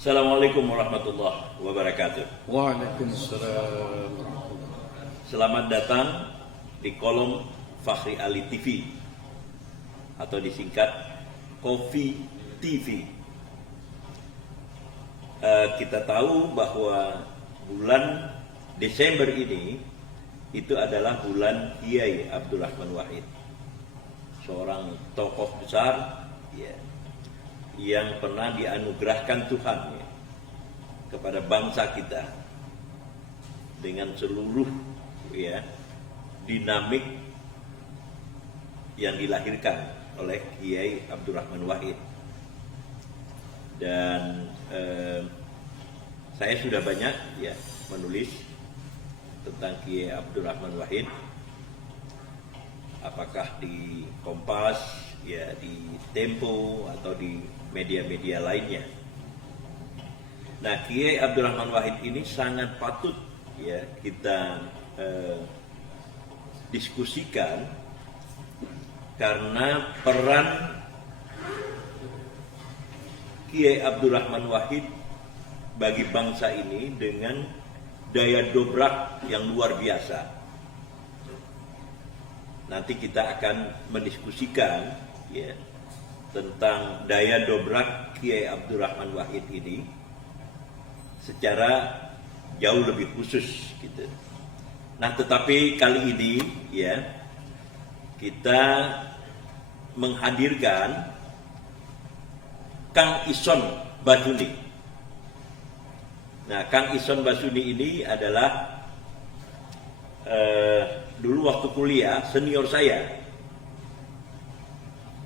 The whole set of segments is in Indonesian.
Assalamualaikum warahmatullahi wabarakatuh. Waalaikumsalam. Selamat datang di kolom Fakhri Ali TV atau disingkat Kofi TV. Kita tahu bahwa bulan Desember ini itu adalah bulan Kiai Abdurrahman Wahid, seorang tokoh besar ya, yang pernah dianugerahkan Tuhan ya, kepada bangsa kita dengan seluruh ya dinamik yang dilahirkan oleh Kiai Abdurrahman Wahid. Dan saya sudah banyak ya menulis tentang Kiai Abdurrahman Wahid, apakah di Kompas ya, di Tempo atau di media-media lainnya. Nah, Kiai Abdurrahman Wahid ini sangat patut ya kita diskusikan karena peran Kiai Abdurrahman Wahid bagi bangsa ini dengan daya dobrak yang luar biasa. Nanti kita akan mendiskusikan ya tentang daya dobrak Kiai Abdurrahman Wahid ini secara jauh lebih khusus gitu. Nah, tetapi kali ini ya kita menghadirkan Kang Ison Basuni. Nah, Kang Ison Basuni ini adalah dulu waktu kuliah senior saya.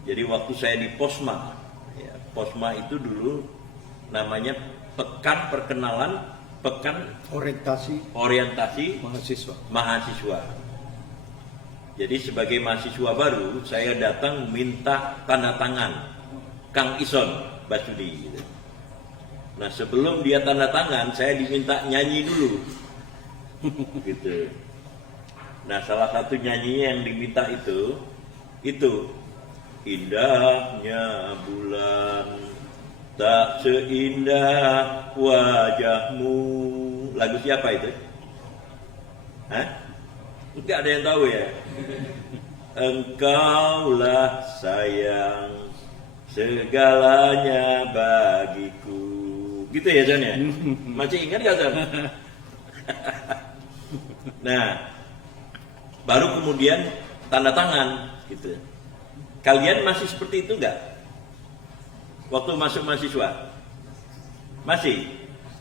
Jadi waktu saya di Posma, ya, Posma itu dulu namanya Pekan Perkenalan, Pekan Orientasi Mahasiswa. Jadi sebagai mahasiswa baru, saya datang minta tanda tangan Kang Ison Basuni. Gitu. Nah, sebelum dia tanda tangan, saya diminta nyanyi dulu, gitu. Nah, salah satu nyanyinya yang diminta itu indahnya bulan tak seindah wajahmu. Lagu siapa itu? Hah? Enggak ada yang tahu ya? Engkaulah sayang segalanya bagiku. Gitu ya John ya? Masih ingat gak John? Nah, baru kemudian tanda tangan gitu. Kalian masih seperti itu enggak? Waktu masuk mahasiswa? Masih?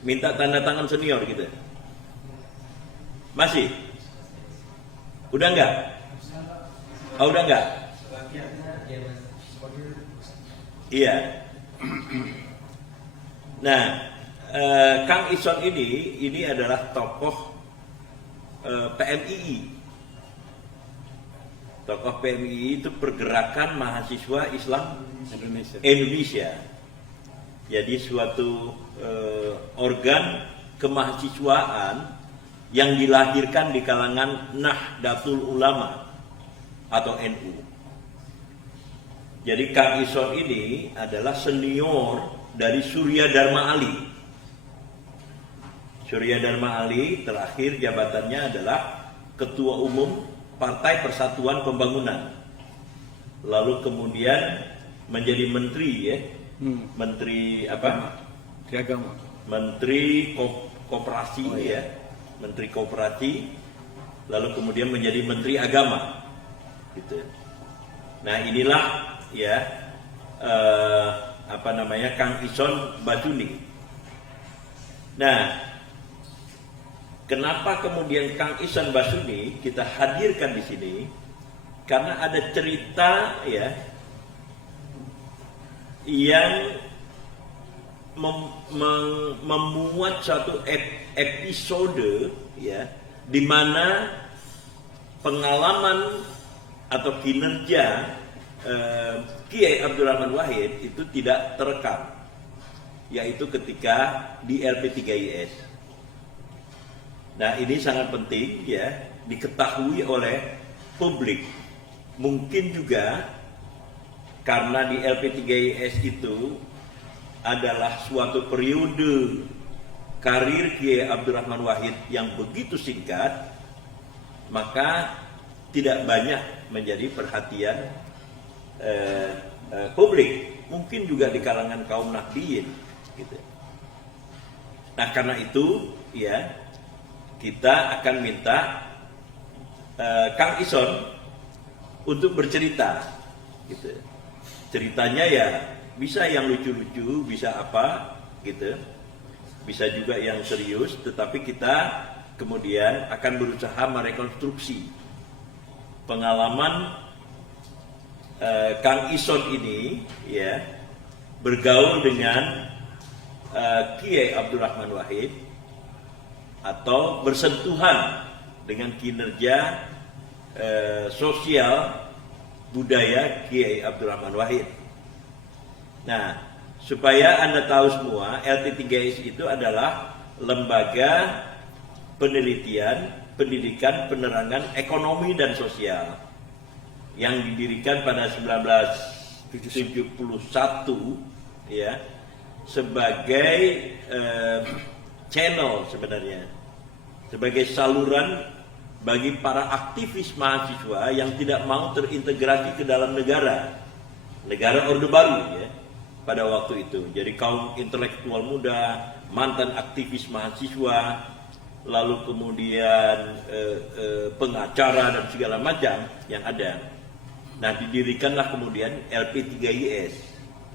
Minta tanda tangan senior gitu? Masih? Udah enggak? Oh, udah enggak? Iya. Nah, Kang Ison ini adalah tokoh PMII. Tokoh PMII itu pergerakan mahasiswa Islam Indonesia. Jadi suatu organ kemahasiswaan yang dilahirkan di kalangan Nahdlatul Ulama atau NU. Jadi Kang Ison ini adalah senior dari Surya Dharma Ali. Surya Dharma Ali terakhir jabatannya adalah Ketua Umum Partai Persatuan Pembangunan. Lalu kemudian menjadi menteri ya. Menteri apa? Agama. Menteri Koperasi ya. Menteri Koperasi. Lalu kemudian menjadi Menteri Agama. Gitu. Nah, inilah ya Kang Ison Basuni. Nah, kenapa kemudian Kang Ison Basuni kita hadirkan di sini? Karena ada cerita ya yang memuat satu episode ya di mana pengalaman atau kinerja Kiai Abdurrahman Wahid itu tidak terekam, yaitu ketika di LP3IS. Nah, ini sangat penting ya diketahui oleh publik. Mungkin juga karena di LP3IS itu adalah suatu periode karir Kiai Abdurrahman Wahid yang begitu singkat, maka tidak banyak menjadi perhatian publik, mungkin juga di kalangan kaum nahdliyin gitu. Nah, karena itu ya kita akan minta Kang Ison untuk bercerita gitu. Ceritanya ya bisa yang lucu-lucu, bisa apa gitu, bisa juga yang serius, tetapi kita kemudian akan berusaha merekonstruksi pengalaman Kang Ison ini ya bergaul dengan Kiai Abdurrahman Wahid atau bersentuhan dengan kinerja sosial budaya Kiai Abdurrahman Wahid. Nah, supaya Anda tahu semua, LP3IS itu adalah lembaga penelitian, pendidikan, penerangan ekonomi dan sosial yang didirikan pada 1971 ya, sebagai channel sebenarnya, sebagai saluran bagi para aktivis mahasiswa yang tidak mau terintegrasi ke dalam negara Orde Baru ya, pada waktu itu. Jadi kaum intelektual muda, mantan aktivis mahasiswa, lalu kemudian pengacara dan segala macam yang ada. Nah, didirikanlah kemudian LP3IS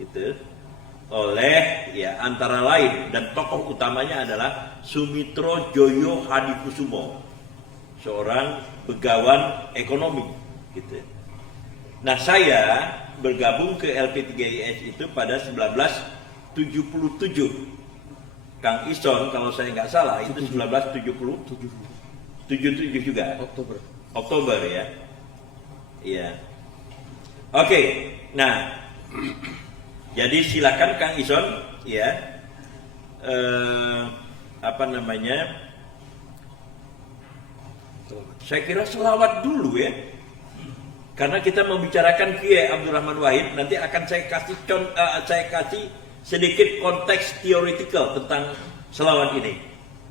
gitu oleh ya antara lain, dan tokoh utamanya adalah Sumitro Joyo Hadikusumo, seorang begawan ekonomi gitu. Nah, saya bergabung ke LP3IS itu pada 1977. Kang Ison kalau saya nggak salah itu 1977 juga. Oktober ya. Iya. Oke. Nah, jadi silakan Kang Ison ya. Saya kira selawat dulu ya. Karena kita membicarakan Kiai Abdurrahman Wahid, nanti akan saya kasih sedikit konteks teoretikal tentang selawat ini.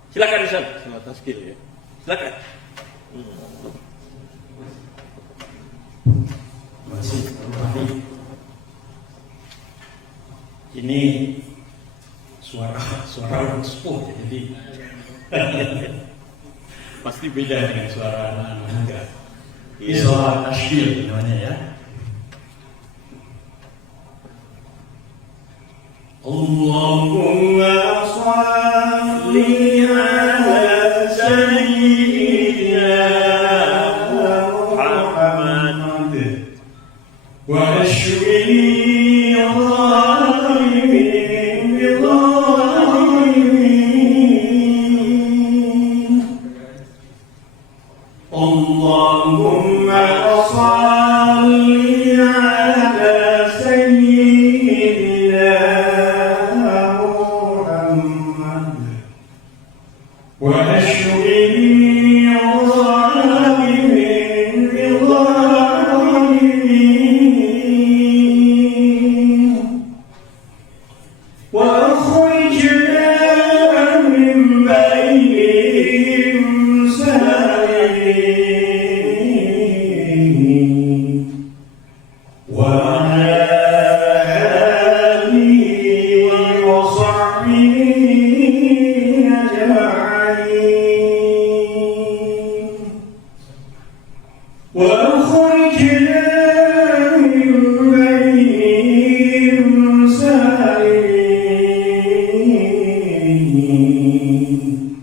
Silakan Ison. Selawat taskil ya. Silakan. Ini suara orang sepuh, jadi Pasti beda dengan suara anak-anak muda. Ini Iya. selawat tasyil namanya ya. Allahumma shalli ala sayyidina Muhammad wa ashfi اللهم صل على سيدنا محمد واشفني الظالمين بالظالمين واخرجنا من بينهم سالمين وعلى آله وصحبه أجمعين وأخرجنا من بينهم سالمين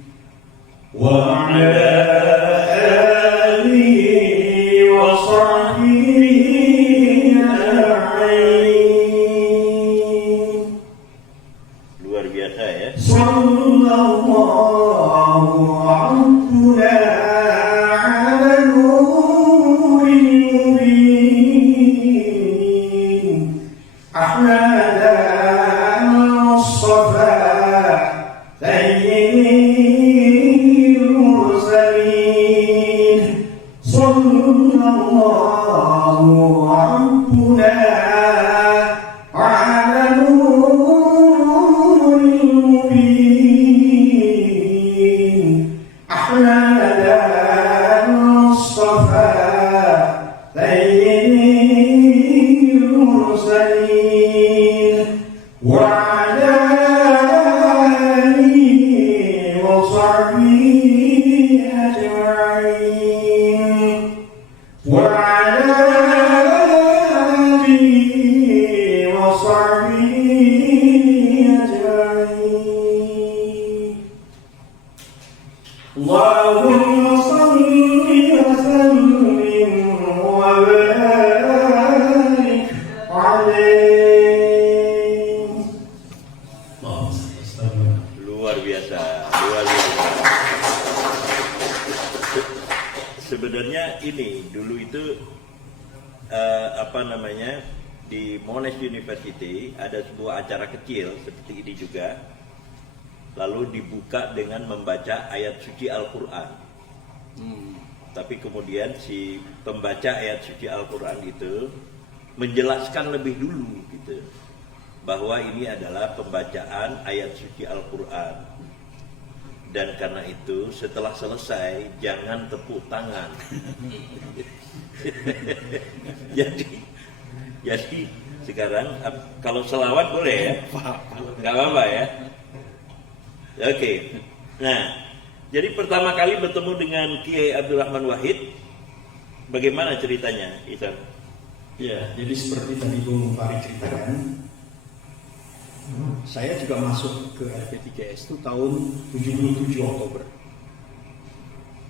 وعلى آله وصحبه أجمعين Luar biasa ya. صلى الله ربنا على النور المبين أحمد المصطفى سيد المرسلين صلى الله ربنا على نور وعلى آله وصحبه أجمعين وعلى آله وصحبه أجمعين اللهم صل وسلم وبارك عليه. Luar biasa. Sebenarnya ini dulu itu di Monash University ada sebuah acara kecil seperti ini juga, lalu dibuka dengan membaca ayat suci Al-Quran. Tapi kemudian si pembaca ayat suci Al-Quran itu menjelaskan lebih dulu gitu, bahwa ini adalah pembacaan ayat suci Al-Quran, dan karena itu setelah selesai jangan tepuk tangan. jadi sekarang kalau selawat boleh ya, nggak apa-apa ya. Oke. Nah, jadi pertama kali bertemu dengan Kiai Abdurrahman Wahid, bagaimana ceritanya, Isan? Ya, jadi seperti tadi Bung Fahri ceritakan, saya juga masuk ke LP3S itu tahun 77 Oktober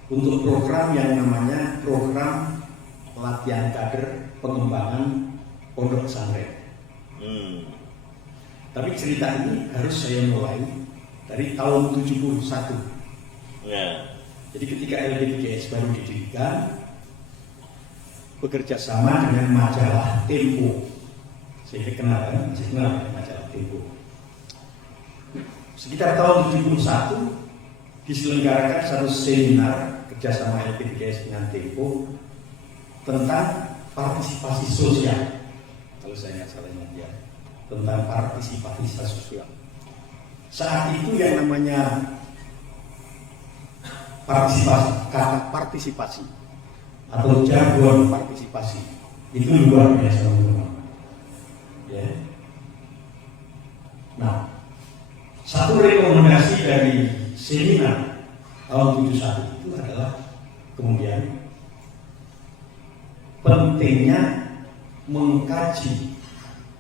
untuk program yang namanya program pelatihan kader pengembangan pondok pesantren. Tapi cerita ini harus saya mulai dari tahun 71. Ya. Jadi ketika LP3S baru didirikan, bekerja sama dengan majalah Tempo. Saya kenal majalah Tempo. Sekitar tahun 71 diselenggarakan satu seminar kerjasama LP3S dengan Tempo tentang partisipasi sosial. Kalau saya nggak salah ingat ya, tentang partisipasi sosial. Saat itu yang namanya kata partisipasi atau jargon partisipasi itu luar biasa teman-teman. Ya. Nah, satu rekomendasi dari seminar tahun 71 itu adalah kemudian pentingnya mengkaji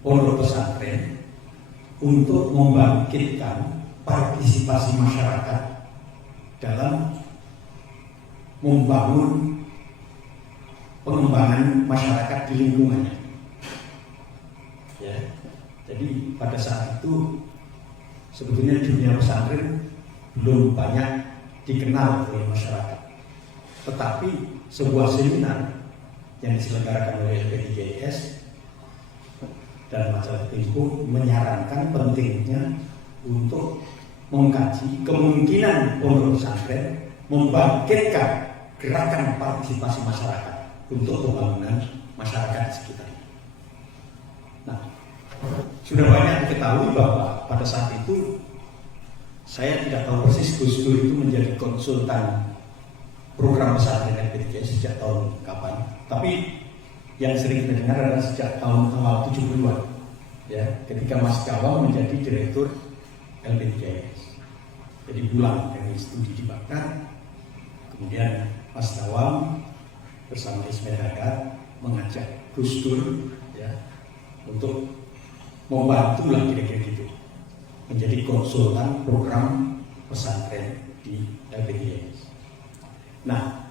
pondok pesantren untuk membangkitkan partisipasi masyarakat dalam membangun pengembangan masyarakat di lingkungannya. Ya, jadi pada saat itu sebetulnya dunia pesantren belum banyak dikenal oleh masyarakat. Tetapi sebuah seminar yang diselenggarakan oleh LP3S dan majalah Tempo menyarankan pentingnya untuk mengkaji kemungkinan pondok pesantren membangkitkan gerakan partisipasi masyarakat untuk pembangunan masyarakat di sekitarnya. Nah, sudah banyak diketahui bahwa pada saat itu saya tidak tahu persis Gus Dur itu menjadi konsultan program pesantren LP3S sejak tahun kapan. Tapi yang sering kita dengar adalah sejak tahun awal 70-an, ya, ketika Mas Kawam menjadi direktur LP3S. Jadi pulang dari studi di Baghdad, kemudian Mas Kawam bersama Ismail Haddad mengajak Gus Dur, ya, untuk membantu lah kira-kira gitu, menjadi konsultan program pesantren di LP3S. Nah,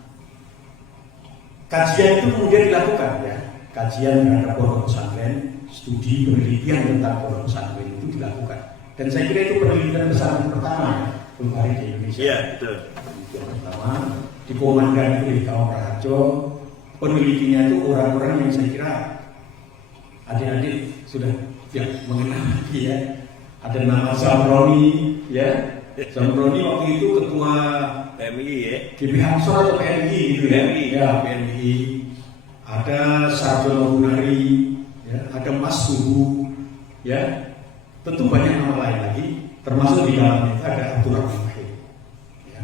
kajian itu kemudian dilakukan, ya, kajian terhadap pondok pesantren, studi penelitian tentang pondok pesantren itu dilakukan. Dan saya kira itu penelitian pesantren pertama ya, Bukhari di Indonesia. Iya, betul. Penelitian pertama dikomandani oleh Kawan Raharjo. Penelitinya itu orang-orang yang saya kira adik-adik sudah ya mengenal ya. Ada nama Zamroni, ya. Zamroni waktu itu ketua PMI ya. GB Ansor atau PMI gitu ya. PMI. Ya, PMI. Ada Sarjono Gunari, ya, ada Mas Suhu, ya. Tentu banyak nama lain lagi, termasuk di dalamnya itu ada Abdurrahman Wahid. Ya.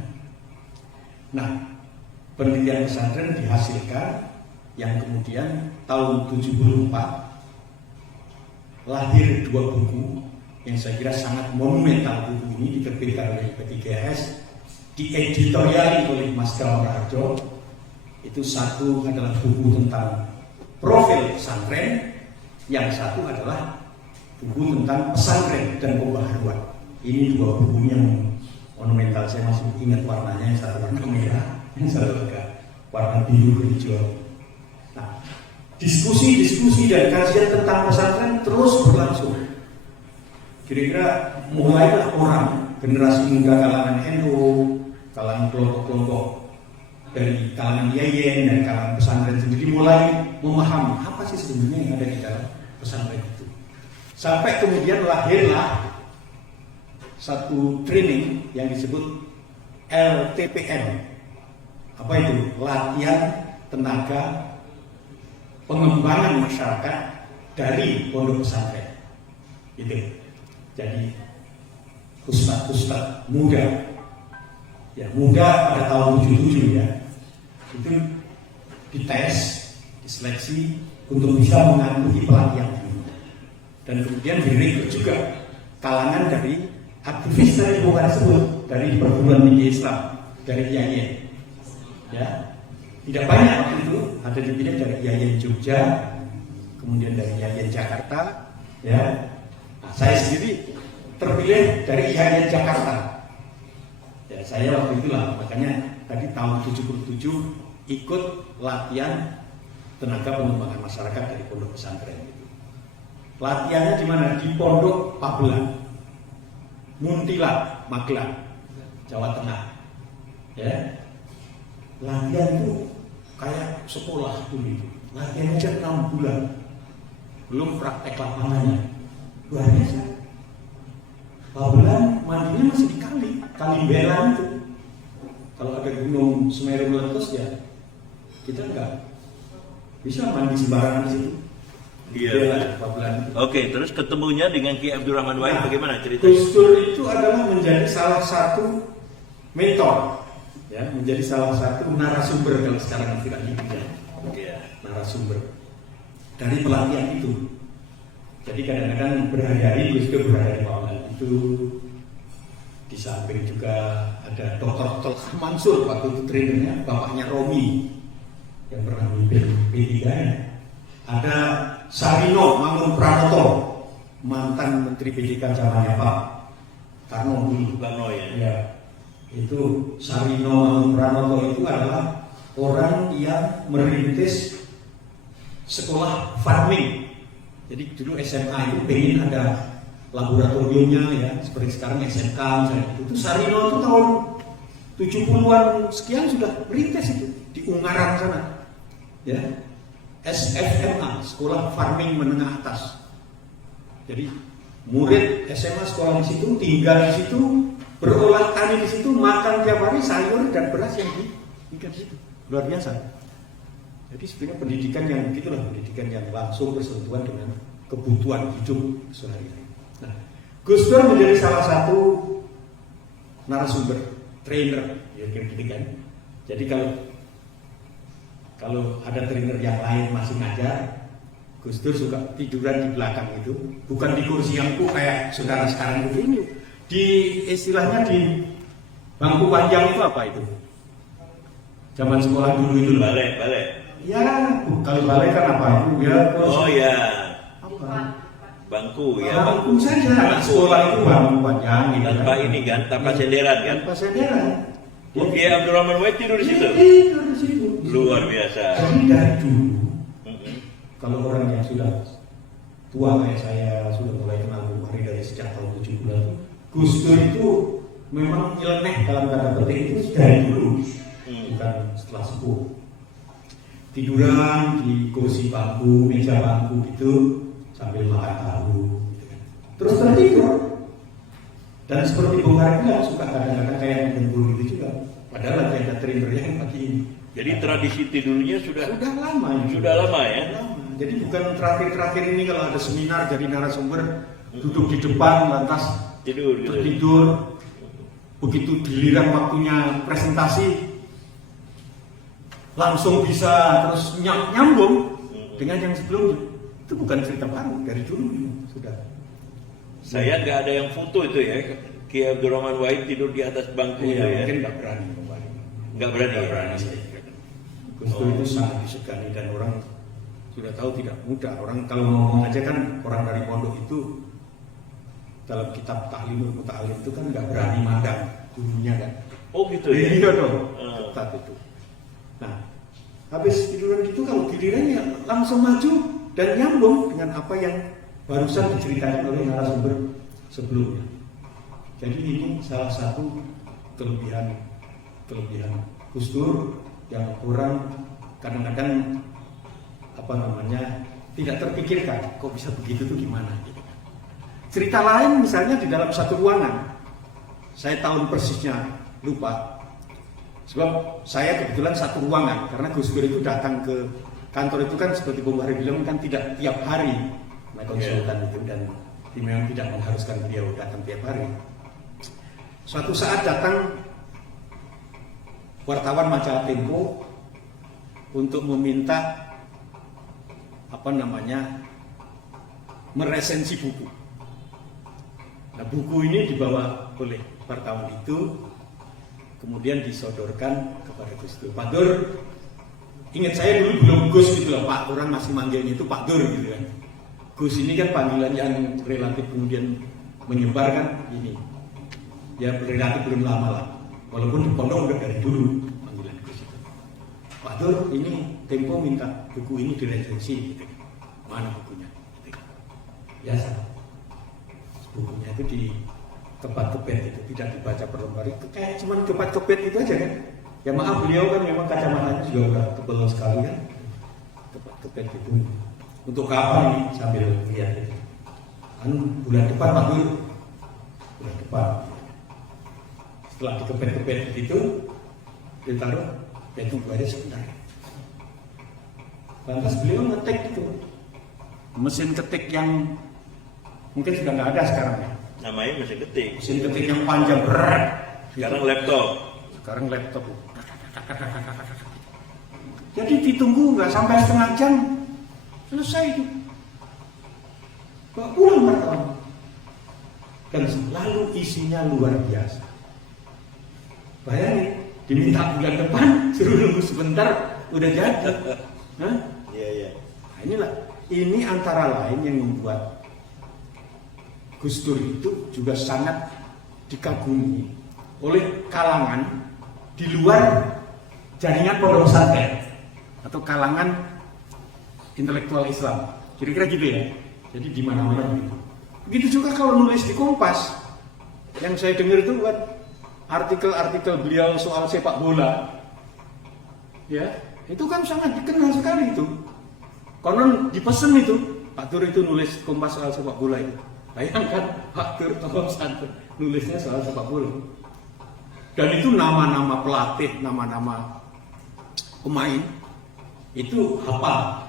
Nah, penelitian pesantren dihasilkan yang kemudian tahun 74 lahir dua buku yang saya kira sangat monumental. Buku ini diterbitkan oleh P3S, dieditoriali oleh Mas Gamal Raharjo. Itu satu adalah buku tentang profil pesantren, yang satu adalah buku tentang pesantren dan pembaharuan. Ini dua buku yang monumental. Saya masih ingat warnanya, yang satu warna merah, yang satu agak warna biru hijau. Nah, diskusi dan kajian tentang pesantren terus berlangsung. Kira-kira mulailah orang generasi muda kalangan NU, kalangan kelompok-kelompok dari kalangan Yayen dan kalangan pesantren sendiri mulai memahami apa sih sebenarnya yang ada di dalam pesantren itu. Sampai kemudian lahirlah satu training yang disebut LTPM. Apa itu? Latihan tenaga pengembangan masyarakat dari pondok pesantren. Gitu. Jadi ustadz muda, ya muda pada tahun 77 ya, itu dites, diseleksi untuk bisa mengikuti pelatihan ini. Dan kemudian direkrut juga kalangan dari aktivis dari bukan tersebut, dari perguruan tinggi Islam, dari IAIN. Ya, tidak banyak waktu itu, ada dipilih dari IAIN Jogja, kemudian dari IAIN Jakarta. Ya, nah, saya sendiri terpilih dari IAIN Jakarta. Ya, saya waktu itulah, makanya tadi tahun 77 ikut latihan tenaga pengembangan masyarakat dari pondok pesantren itu. Latihannya di mana? Di Pondok Pabelan, Muntila, Magelang, Jawa Tengah. Ya, latihan itu kayak sekolah dulu itu. Latihannya aja 6 bulan, belum praktek lapangannya. Luar biasa. Pabelan mandinya masih di kali Belan itu. Kalau ada gunung Semeru meletus ya kita nggak bisa mandi sembarangan di situ. Iya. Pabelan. Oke, terus ketemunya dengan Ki Abdurrahman Wahid bagaimana ceritanya? Gus Dur itu adalah menjadi salah satu mentor, ya, menjadi salah satu narasumber kalau sekarang tidak dibilang, Iya. narasumber dari pelatihan itu. Jadi kadang-kadang berhari-hari Gus Dur berada di Pabelan itu. Di samping juga ada Dr. Tolkah Mansur, waktu itu trainernya bapaknya Romi yang pernah memimpin P3 ya. Ada Sarino Mangun Pranoto, mantan Menteri Pendidikan zamannya Pak Karno dulu. Karno ya. Ya, itu Sarino Mangun Pranoto itu adalah orang yang merintis sekolah farming. Jadi dulu SMA itu pengen ada laboratoriumnya ya, seperti sekarang SMK misalnya. Itu Sarino itu tahun 70-an sekian sudah merintis itu di Ungaran sana. Ya. SFMA, Sekolah Farming Menengah Atas. Jadi murid SMA sekolah di situ, tinggal di situ, berolah tani di situ, makan tiap hari sayur dan beras yang di situ. Luar biasa. Jadi sebenarnya pendidikan yang begitulah, pendidikan yang langsung bersentuhan dengan kebutuhan hidup sehari-hari. Nah, Gus Dur menjadi salah satu narasumber, trainer, ya gitu kan. Jadi kalau ada trainer yang lain masih ngajar, Gus Dur suka tiduran di belakang itu, bukan di kursi yang kayak saudara sekarang begini. Di istilahnya di bangku panjang itu apa itu? Zaman sekolah dulu itu Balai. ya, kalau balai kan apa itu ya? Oh ya. Apa? Bangku ya. Bangku saja. Anak sekolah itu bangku panjang. Gitu, Tanpa kan? ini kan, tanpa senderan kan. Tanpa senderan. Oh, Ki Abdurrahman Wahid tidur di situ. Tidur di situ. Luar biasa. Jadi dari dulu, Mm-mm. kalau orang yang sudah tua kayak saya sudah mulai kenal Bung Hari dari sejak tahun 70-an, Gus Dur itu memang nyeleneh dalam tanda petik itu dari dulu, bukan setelah sepuh. Tiduran di kursi bangku, meja bangku gitu sambil makan tahu, gitu kan. Terus tertidur. Dan seperti Bung Hari bilang suka kadang-kadang kayak menggembur gitu juga. Padahal lagi ada trainer yang pagi ini. Jadi tradisi tidurnya sudah lama ya. Sudah lama ya. Lama. Jadi bukan terakhir-terakhir ini kalau ada seminar jadi narasumber duduk di depan lantas tidur gitu. tertidur. Begitu giliran waktunya presentasi langsung bisa terus nyambung dengan yang sebelumnya. Itu bukan cerita baru, dari dulu sudah. Saya nggak ada yang foto itu ya, Kiai Abdurrahman Wahid tidur di atas bangku itu ya. Mungkin nggak berani kembali. Nggak berani. Nggak berani saya kira. Gus Dur itu sangat disegani dan orang sudah tahu tidak mudah. Orang kalau ngomong aja kan, orang dari pondok itu dalam kitab Ta'limul Muta'alim itu kan nggak berani mandang dulunya kan. Oh gitu ya? Iya dong, ketat itu. Nah, habis tiduran gitu kalau gilirannya langsung maju dan nyambung dengan apa yang barusan diceritakan oleh narasumber sebelumnya. Jadi ini salah satu kelebihan Gus Dur yang orang kadang-kadang tidak terpikirkan kok bisa begitu tuh gimana gitu. Cerita lain misalnya di dalam satu ruangan, saya tahun persisnya lupa, sebab saya kebetulan satu ruangan karena Gus Dur itu datang ke kantor itu kan seperti Bung Bahri bilang kan tidak tiap hari konsultan itu, dan memang tidak mengharuskan beliau datang tiap hari. Suatu saat datang wartawan majalah Tempo untuk meminta meresensi buku. Nah, buku ini dibawa oleh wartawan itu, kemudian disodorkan kepada Gus Dur. Pak Dur, ingat saya dulu belum Gus gitu loh Pak, orang masih manggilnya itu Pak Dur gitu kan. Gus ini kan panggilan yang relatif kemudian menyebar kan ini. Ya relatif belum lama lah, walaupun di pondok udah dari dulu panggilan Gus itu. Pak Dur, ini Tempo minta buku ini diresensi gitu. Mana bukunya? Gitu. Biasa. Bukunya itu di kepat-kepet itu, tidak dibaca per lembar, itu kayak cuman kepat-kepet itu aja kan. Ya maaf, beliau kan memang kacamatanya juga udah tebal sekali kan. Kepat-kepet gitu. Untuk kapan nih sambil lihat itu. Kan bulan depan Pak Dur. Bulan depan. Setelah dikepet-kepet gitu, ditaruh, ya tunggu aja sebentar. Lantas beliau ngetik itu, mesin ketik yang mungkin sudah nggak ada sekarang ya. Namanya mesin ketik. Mesin ketik yang panjang berat. Sekarang laptop. Sekarang laptop. Jadi ditunggu nggak sampai setengah jam, selesai itu. Bawa pulang wartawan. Dan selalu isinya luar biasa. Bayangin, diminta bulan depan, suruh nunggu sebentar, udah jadi. Hah? Iya. Nah, ini antara lain yang membuat Gus Dur itu juga sangat dikagumi oleh kalangan di luar jaringan pondok pesantren atau kalangan intelektual Islam. Kira-kira gitu ya. Jadi di mana-mana begitu. Begitu juga kalau nulis di Kompas. Yang saya dengar itu buat artikel-artikel beliau soal sepak bola. Ya, itu kan sangat dikenal sekali itu. Konon dipesan itu, Pak Dur itu nulis Kompas soal sepak bola itu. Bayangkan Pak Dur tokoh pesantren nulisnya soal sepak bola. Dan itu nama-nama pelatih, nama-nama pemain itu hafal.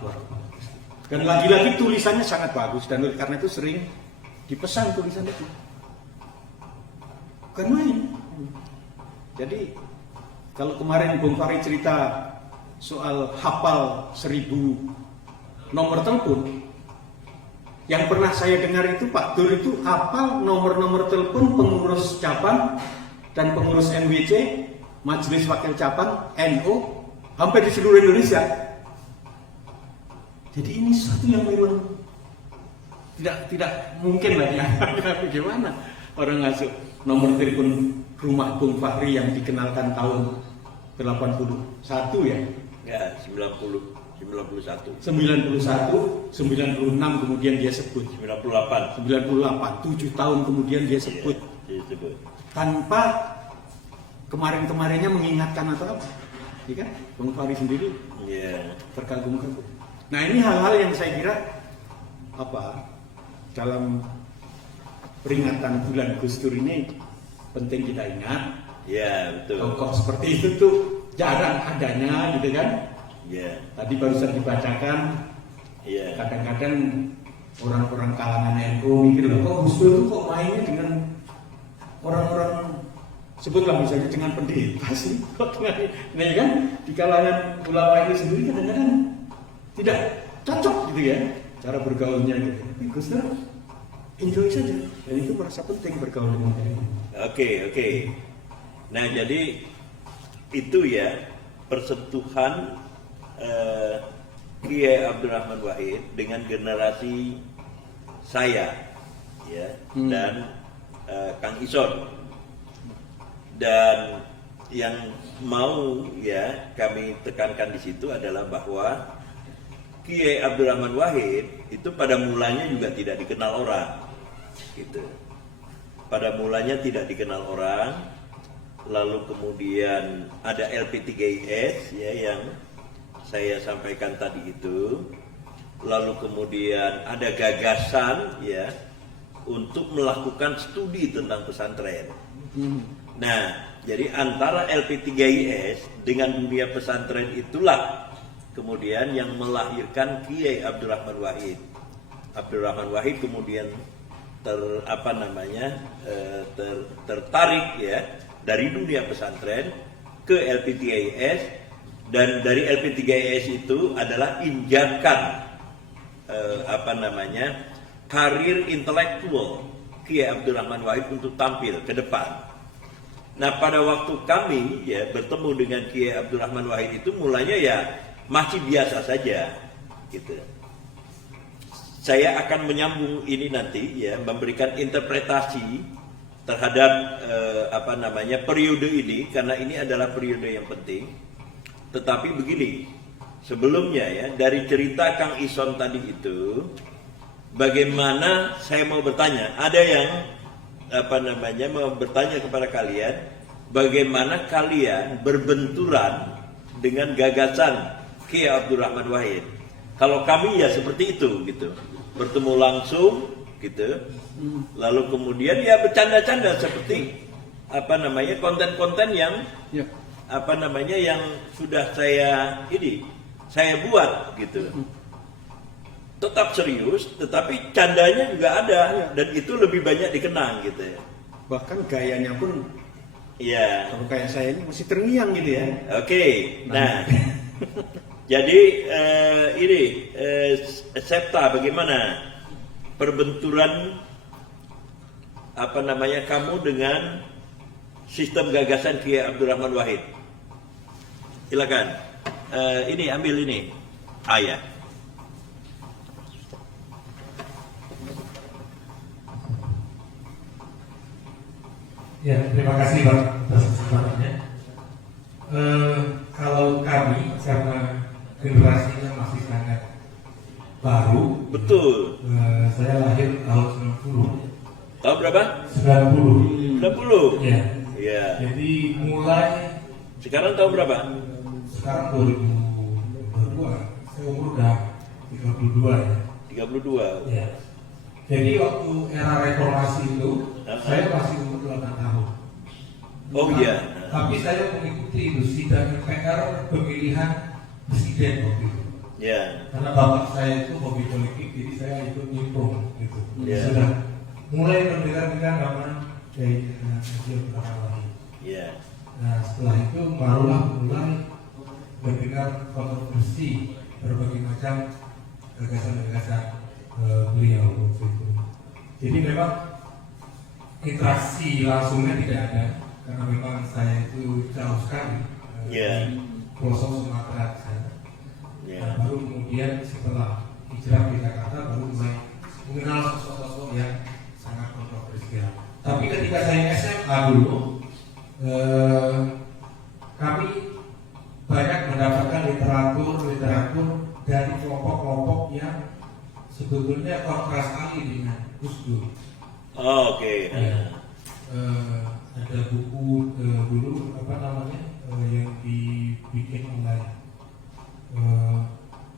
Dan lagi-lagi tulisannya sangat bagus dan karena itu sering dipesan tulisan itu. Bukan main. Jadi kalau kemarin Bung Fahri cerita soal hafal 1000 nomor telepon, yang pernah saya dengar itu Pak Dur itu hafal nomor-nomor telepon pengurus cabang dan pengurus MWC, Majelis Wakil Cabang, NU, hampir di seluruh Indonesia. Jadi ini sesuatu yang memang tidak mungkin lah ya. Bagaimana orang ngasih nomor telepon rumah Bung Fahri yang dikenalkan tahun 81 ya? Ya, 91, 96 kemudian dia sebut 98, 7 tahun kemudian dia sebut, disebut tanpa kemarin-kemarinnya mengingatkan atau apa, ya kan? Bung Fahri sendiri terkagum-kagum. Nah ini hal-hal yang saya kira dalam peringatan bulan Gus Dur ini penting kita ingat. Ya betul. Tokoh seperti itu tuh jarang adanya gitu kan. Ya. Tadi barusan dibacakan. Iya. Kadang-kadang orang-orang kalangan NU mikir kok Gus Dur itu kok mainnya dengan orang-orang sebutlah misalnya dengan pendeta sih. Kok dengan ini kan di kalangan ulama ini sendiri kadang-kadang tidak cocok gitu ya. cara bergaulnya gitu. Gus Dur enjoy saja, dan itu merasa penting bergaul dengan dia. Oke. Nah, jadi itu ya persentuhan Kiai Abdurrahman Wahid dengan generasi saya, ya, dan Kang Ison. Dan yang mau ya kami tekankan di situ adalah bahwa Kiai Abdurrahman Wahid itu pada mulanya juga tidak dikenal orang, gitu. Pada mulanya tidak dikenal orang, lalu kemudian ada LP3IS ya yang saya sampaikan tadi itu, lalu kemudian ada gagasan ya untuk melakukan studi tentang pesantren. Nah, jadi antara LP3IS dengan dunia pesantren itulah kemudian yang melahirkan Kiai Abdurrahman Wahid. Abdurrahman Wahid kemudian tertarik ya dari dunia pesantren ke LP3IS, dan dari LP3IS itu adalah injakan karir intelektual Kiai Abdurrahman Wahid untuk tampil ke depan. Nah, pada waktu kami ya bertemu dengan Kiai Abdurrahman Wahid itu mulanya ya masih biasa saja, gitu. Saya akan menyambung ini nanti ya, memberikan interpretasi terhadap periode ini, karena ini adalah periode yang penting. Tetapi begini, sebelumnya ya dari cerita Kang Ison tadi itu, bagaimana saya mau bertanya, ada yang mau bertanya kepada kalian, bagaimana kalian berbenturan dengan gagasan Kiai Abdurrahman Wahid. Kalau kami ya seperti itu gitu, bertemu langsung gitu, lalu kemudian ya bercanda-canda seperti konten-konten yang yang sudah saya buat gitu. Tetap serius, tetapi candanya juga ada, dan itu lebih banyak dikenang gitu ya. Bahkan gayanya pun, ya. Kalau kayak saya ini masih terngiang gitu ya. Oke. Nah, jadi Septa, bagaimana perbenturan kamu dengan sistem gagasan Kiai Abdurrahman Wahid? Silakan. Ambil ini. Ayah. Ya, terima kasih Pak atas kesempatannya. Kalau kami karena generasinya masih sangat baru. Betul. Saya lahir tahun 90. Tahun berapa? 90. 90. Ya. Ya. Jadi mulai sekarang tahun berapa? Sekarang 2022. Saya umur udah 32 ya. 32. Ya. Jadi waktu era reformasi itu saya masih umur 8 tahun. Oh iya. Tapi saya mengikuti itu sidang MPR pemilihan presiden waktu itu. Ya. Karena bapak saya itu hobi politik, jadi saya ikut nyemplung gitu. Ya. Sudah mulai mendengar nama Kiai Abdurrahman Wahid. Ya. Nah setelah itu barulah mulai mendengar kontroversi berbagai macam gagasan-gagasan beliau waktu itu. Jadi memang interaksi langsungnya tidak ada, karena memang saya itu jauh sekali di pelosok Sumatera sana. Baru kemudian setelah hijrah di Jakarta baru mulai mengenal sosok-sosok yang sangat kontroversial. Tapi ketika saya SMA dulu, kami banyak mendapatkan literatur dari kelompok-kelompok yang sebetulnya kontras sekali dengan Gus Dur. Oh, oke. Ya. Ada buku dulu yang dibikin oleh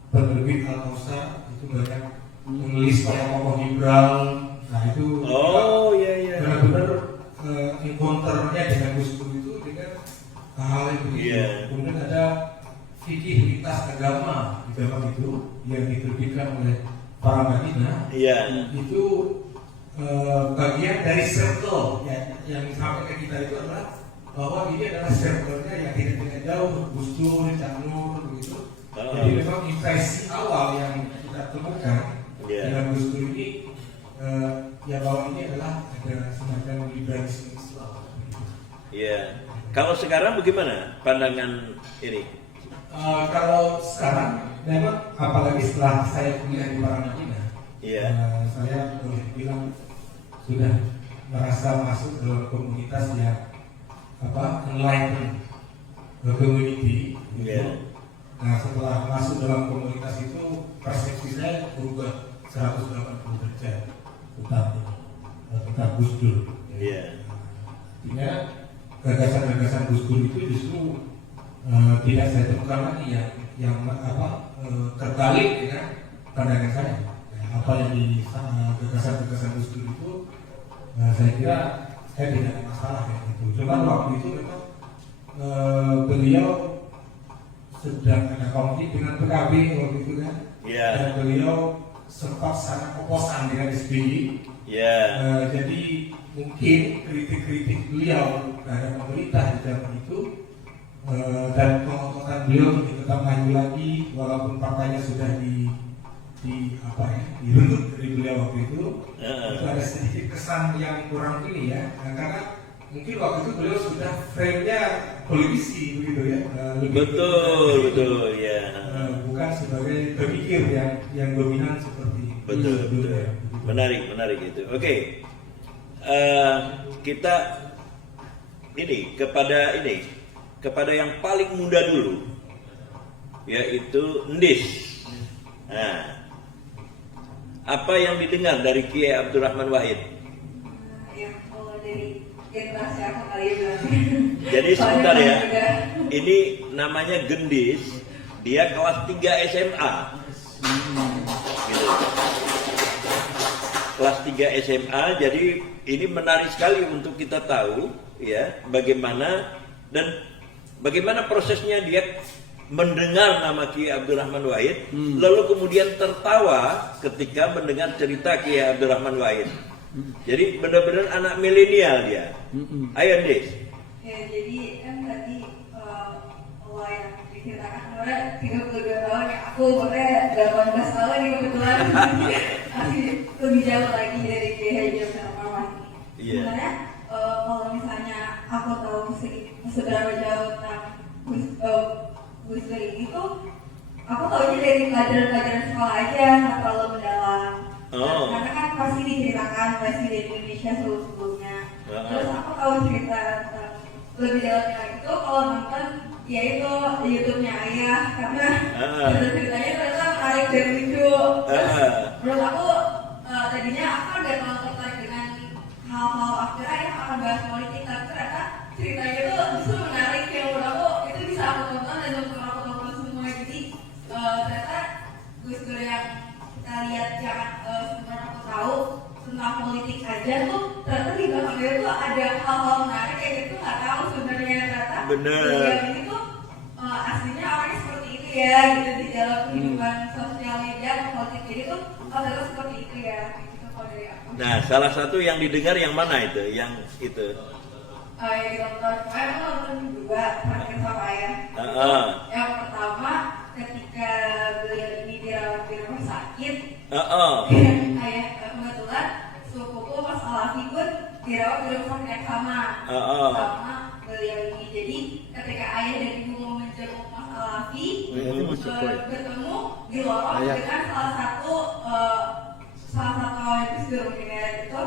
penerbit Al-Kausar, itu banyak menulis tokoh liberal. Nah itu benar-benar encounternya dengan Gus Dur itu dengan hal yang begitu. Kemudian ada fikih lintas agama di zaman itu yang diterbitkan oleh para Madinah. Itu bagian dari circle yang sampai ke kita itu adalah bahwa ini adalah circle-nya yang tidak jauh, Gus Dur, Cak Nur begitu. Jadi memang impresi awal yang kita temukan Iya. Dengan Gus Dur ini ya bahwa ini adalah ada semacam liberalisme Islam. Iya. Kalau sekarang bagaimana pandangan ini? Kalau sekarang memang apalagi setelah saya kuliah di Paranatina, Iya. saya boleh bilang sudah merasa masuk dalam komunitas yang enlightened community. Iya. Nah, setelah masuk dalam komunitas itu persepsi saya berubah 180 derajat tentang Gus Dur. Iya. Artinya gagasan-gagasan Gus Dur itu justru tidak saya temukan lagi yang terbalik dengan pandangan saya. Apa yang di gagasan-gagasan Gus Dur itu saya kira saya tidak ada masalah kayak gitu. Cuma waktu itu memang beliau sedang ada konflik dengan PKB waktu itu kan. Iya. Dan beliau sempat sangat oposan dengan SBY. Iya. Jadi mungkin kritik-kritik beliau terhadap pemerintah di zaman itu dan pengototan beliau untuk tetap maju lagi walaupun partainya sudah dirundut dari beliau waktu itu ada sedikit kesan yang kurang ini ya, karena mungkin waktu itu beliau sudah frame-nya politisi begitu ya, Betul ya. bukan sebagai pemikir yang dominan seperti Betul. ya. Menarik itu. Oke. Kita kepada yang paling muda dulu, yaitu Ndis. Nah, apa yang didengar dari Kiai Abdurrahman Wahid? Kalau dari generasi aku kali ya berarti. Jadi sebentar ya, ini namanya Gendis, dia kelas 3 SMA. Gitu. Kelas 3 SMA, jadi ini menarik sekali untuk kita tahu ya bagaimana prosesnya dia mendengar nama Kiai Abdurrahman Wahid, lalu kemudian tertawa ketika mendengar cerita Kiai Abdurrahman Wahid. Jadi benar-benar anak milenial dia. Ayo Des. Ya jadi kan tadi Allah yang diceritakan orang 32 tahun ya, aku makanya 18 tahun nih kebetulan masih lebih jauh lagi dari Kiai Haji Abdurrahman Wahid. Iya. Sebenarnya kalau misalnya aku tahu seberapa jauh tentang Gus Dur ini tuh aku tahunya dari pelajaran sekolah aja, nggak terlalu mendalam. Karena kan pasti diceritakan presiden Indonesia sebelumnya. Terus aku tahu cerita tentang lebih dalamnya lagi tuh kalau nonton yaitu YouTube-nya Ayah, karena ceritanya ternyata menarik dan lucu. Terus menurut aku tadinya aku nggak terlalu tertarik dengan hal-hal akhirnya yang akan bahas politik, tapi ternyata ceritanya tuh justru menarik yang menurut aku itu bisa aku tonton dan aku tonton semua. Jadi ternyata Gus Dur yang kita lihat jangan sebenarnya aku tahu tentang politik aja tuh ternyata di belakangnya tuh ada hal-hal menarik kayak gitu, nggak tahu sebenarnya ternyata beliau ini tuh aslinya orangnya seperti itu ya gitu di dalam kehidupan sosial media atau politik, jadi tuh ternyata seperti itu ya gitu kalau dari aku. Nah, salah satu yang didengar yang mana itu? Yang itu? Yang ditonton, saya mau nonton juga terakhir sama Ayah. Yang pertama ketika beliau ini dirawat di rumah sakit, Ayah kebetulan sepupu Mas Alafi pun dirawat di rumah sakit yang sama beliau ini. Jadi ketika Ayah dan Ibu mau menjenguk Mas Alafi, bertemu di lorong dengan salah satu kawan Gus Dur itu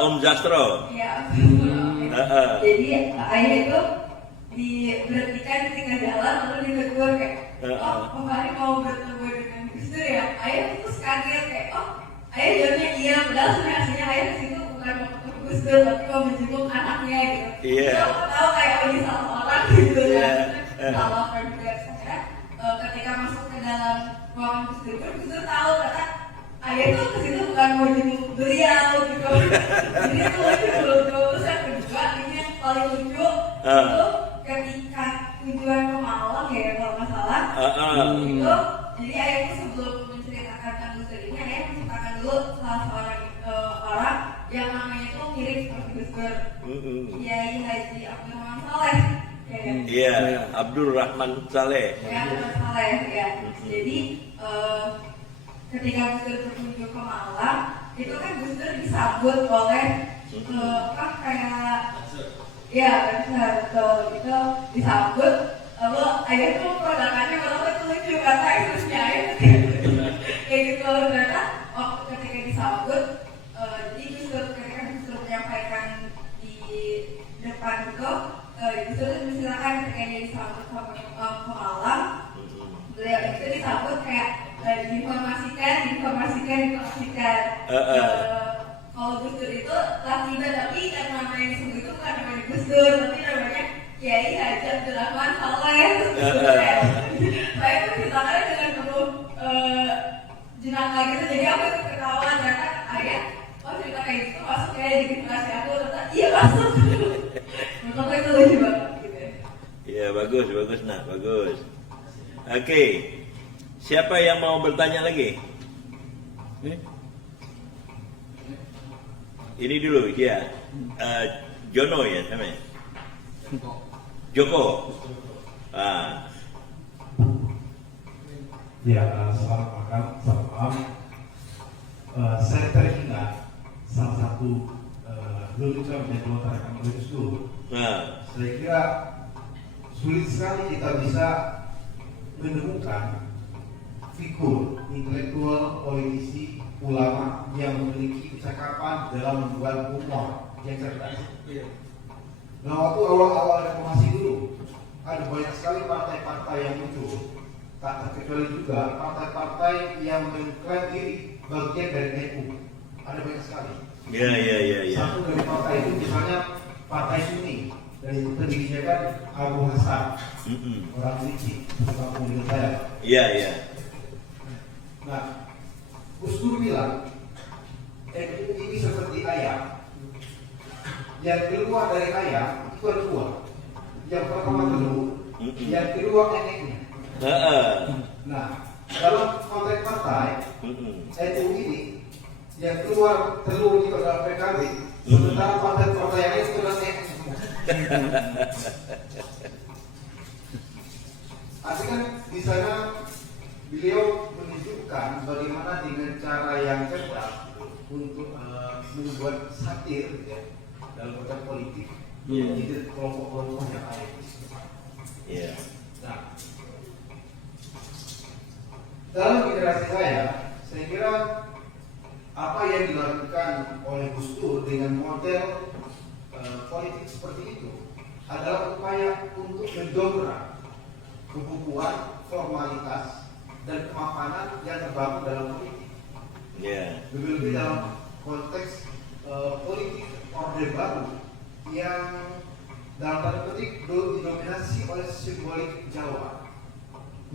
Om Jastro. Iya. Jadi Ayah itu diberhentikan di tengah jalan lalu ditegur kayak, kemarin mau bertemu dengan Gus Dur ya? Ayah terus kaget kayak, Ayah jawabnya iya, padahal sebenarnya aslinya Ayah disitu bukan mau ketemu Gus Dur tapi mau menjenguk anaknya gitu. Terus aku tahu kayak ini salah orang gitu kan, salah orang juga. Akhirnya ketika masuk ke dalam ruangan Gus Dur tahu ternyata Ayah tuh kesitu bukan mau jenguk beliau gitu. Jadi itu lucu. Terus yang kedua ini yang paling lucu itu ketika tujuan ke Malang ya kalau nggak salah itu, jadi Ayah itu sebelum menceritakan tentang Gus Dur ini, Ayah menceritakan dulu salah seorang orang yang namanya itu mirip seperti Gus Dur, Kiai Haji Abdurrahman Saleh. Iya, Abdurrahman Saleh. Ya, Abdurrahman Saleh ya. Jadi ketika Gus Dur berkunjung ke Malang, itu kan Gus Dur disambut oleh kayak ya betul itu disambut. Lalu ayah tuh perdagangannya malah itu lucu karena Yesusnya kayak gitu. Ternyata waktu ketika disambut, jadi Gus Dur ketika Gus Dur menyampaikan di depan itu, Gus Dur misalkan ketika dia disambut sama ke Malang, beliau itu disambut kayak diinformasikan. Kalau Gus Dur itu Latina, tapi yang namanya disebut itu bukan namanya Gus Dur, tapi namanya Kiai Haji Abdul Rahman Saleh. Saya itu ceritakannya dengan penuh jenaka gitu, jadi aku itu ketawa karena ayah, cerita kayak gitu masuk kayak di generasi aku, ternyata iya masuk. Menurut itu lucu banget gitu. Iya bagus nah bagus. Oke, siapa yang mau bertanya lagi? Ini dulu ya, Jono ya namanya. Joko. Ya, selamat malam. Saya teringat salah satu lelucon yang dilontarkan oleh Gus Dur. Saya kira sulit sekali kita bisa menemukan figur intelektual, politisi, ulama yang memiliki kecakapan dalam membuat humor yang cerdas. Nah, waktu awal-awal reformasi dulu, ada banyak sekali partai-partai yang muncul. Tak terkecuali juga partai-partai yang mengklaim diri bagian dari NU. Ada banyak sekali. Iya. Satu dari partai itu misalnya Partai Sunni, dan itu terdirinya kan Abu Hasan, orang Suci, kampung dengan saya. Iya. Nah, Gus Dur bilang, NU ini seperti ayam. Yang keluar dari ayam itu ada dua. Yang pertama telur, yang kedua neneknya. Nah, dalam konteks partai NU ini yang keluar telur itu adalah PKB, sementara partai-partai yang lain itu adalah neneknya semua. Artinya di sana beliau menunjukkan bagaimana dengan cara yang cerdas untuk membuat satir ya, dalam konteks politik, menjadi kelompok-kelompok yang ada di situ. Nah, dalam generasi saya kira apa yang dilakukan oleh Gus Dur dengan model politik seperti itu adalah upaya untuk mendongkrak kebukuan, formalitas, dan kemapanan yang terbangun dalam politik. Lebih-lebih dalam konteks politik orde baru yang dalam tanda petik didominasi oleh simbolik Jawa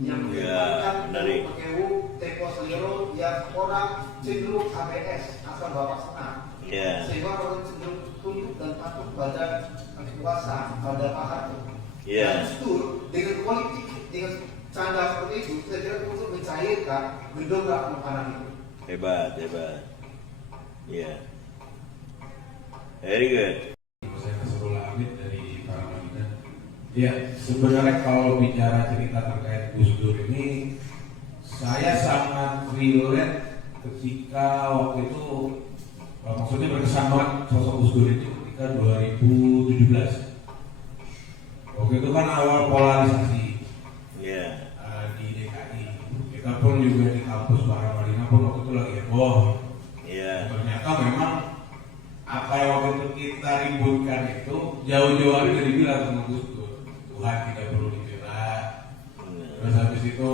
yang menggunakan PKU, tempo seliro yang orang cenderung ABS asal bapak senang, sehingga orang cenderung tunduk dan patuh pada kekuasaan, pada Pak Harto. Dan Gus dengan politik, dengan canda seperti itu, saya kira untuk mencairkan, mendongkrak kemapanan itu. Hebat. Very good. Saya Nasrullah Hamid dari Paramadina. Ya, sebenarnya kalau bicara cerita terkait Gus Dur ini, saya sangat relate ketika waktu itu, maksudnya berkesan banget sosok Gus Dur itu ketika 2017. Waktu itu kan awal polarisasi di DKI. Kita pun juga di kampus Paramadina pun waktu itu lagi heboh. Ternyata memang apa yang waktu itu kita ributkan itu jauh-jauh hari udah dibilang sama Gus Dur, Tuhan tidak perlu dibela. Terus habis itu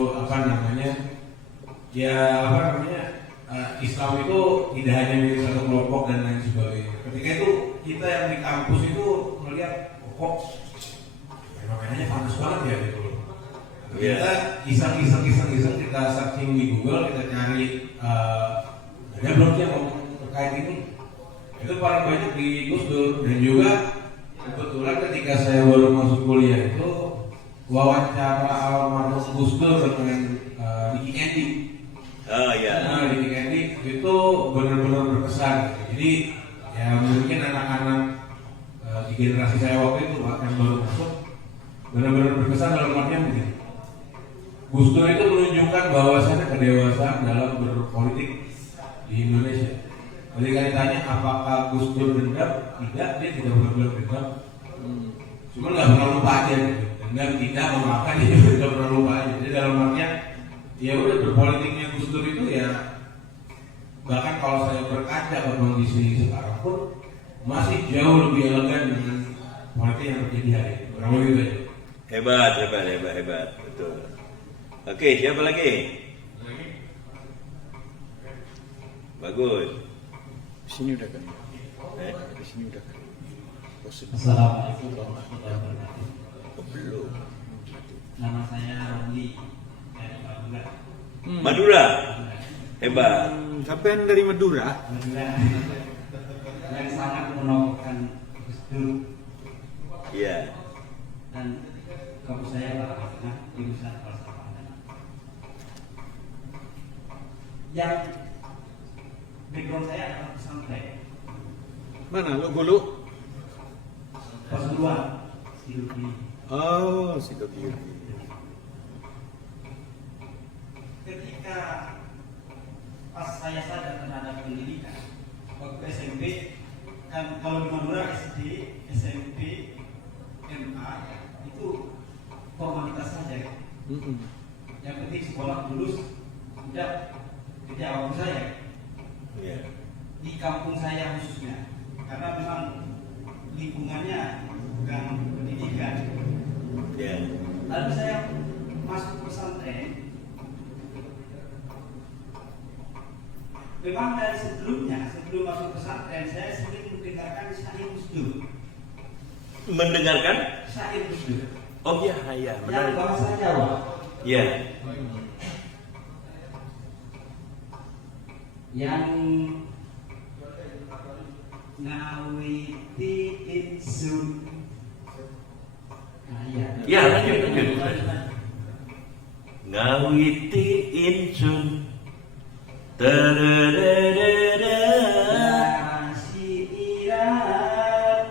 Islam itu tidak hanya milik satu kelompok dan lain sebagainya. Ketika itu kita yang di kampus itu melihat kok fenomenanya panas banget ya gitu loh. Kita iseng kita searching di Google, kita cari ada blog yang ngomong terkait ini. Itu paling banyak di Gus Dur. Dan juga kebetulan ketika saya baru masuk kuliah itu wawancara almarhum Gus Dur dengan Diki Candy. Diki Candy itu benar-benar berkesan. Jadi ya mungkin anak-anak di generasi saya waktu itu yang baru masuk benar-benar berkesan dalam artian begini. Gus Dur itu menunjukkan bahwasanya kedewasaan dalam berpolitik di Indonesia. Ketika ditanya apakah Gus Dur dendam, tidak, dia tidak benar-benar dendam. Cuma nggak pernah lupa aja, gitu. Dan tidak memaafkan dia juga nggak pernah lupa aja. Jadi dalam artian, ya udah berpolitiknya Gus Dur itu ya, bahkan kalau saya berkaca ke kondisi sekarang pun masih jauh lebih elegan dengan politik yang terjadi hari ini. Kurang lebih gitu aja. Hebat, betul. Oke, siapa lagi? Bagus. Di sini udah kan? Di sini udah kan? Assalamualaikum warahmatullahi wabarakatuh. Belum. Nama saya Romli dari Madura. Madura. Hebat. Sampai dari Madura. Madura yang sangat menokohkan Gus Dur Iya. dan kampus saya Bapak jurusan falsafah. Yang background saya adalah pesantren. Mana lo gulu? Pasuruan, Sidoki. Oh, Sidoki. Ketika pas saya sadar terhadap pendidikan, waktu SMP kan kalau di Madura SD, SMP, MA itu formalitas saja. Yang penting sekolah lulus, udah kerja awal saya. Iya. Di kampung saya khususnya, karena memang lingkungannya bukan pendidikan. Iya. Lalu saya masuk pesantren. Memang dari sebelum masuk pesantren saya sering mendengarkan syair Gus Dur. Mendengarkan? Syair Gus Dur. Oh iya, Yang benar. bahasa Jawa. Iya. Yang ngawiti insun. Nah, iya. Ya, lanjut. Ngawiti insun. Siiran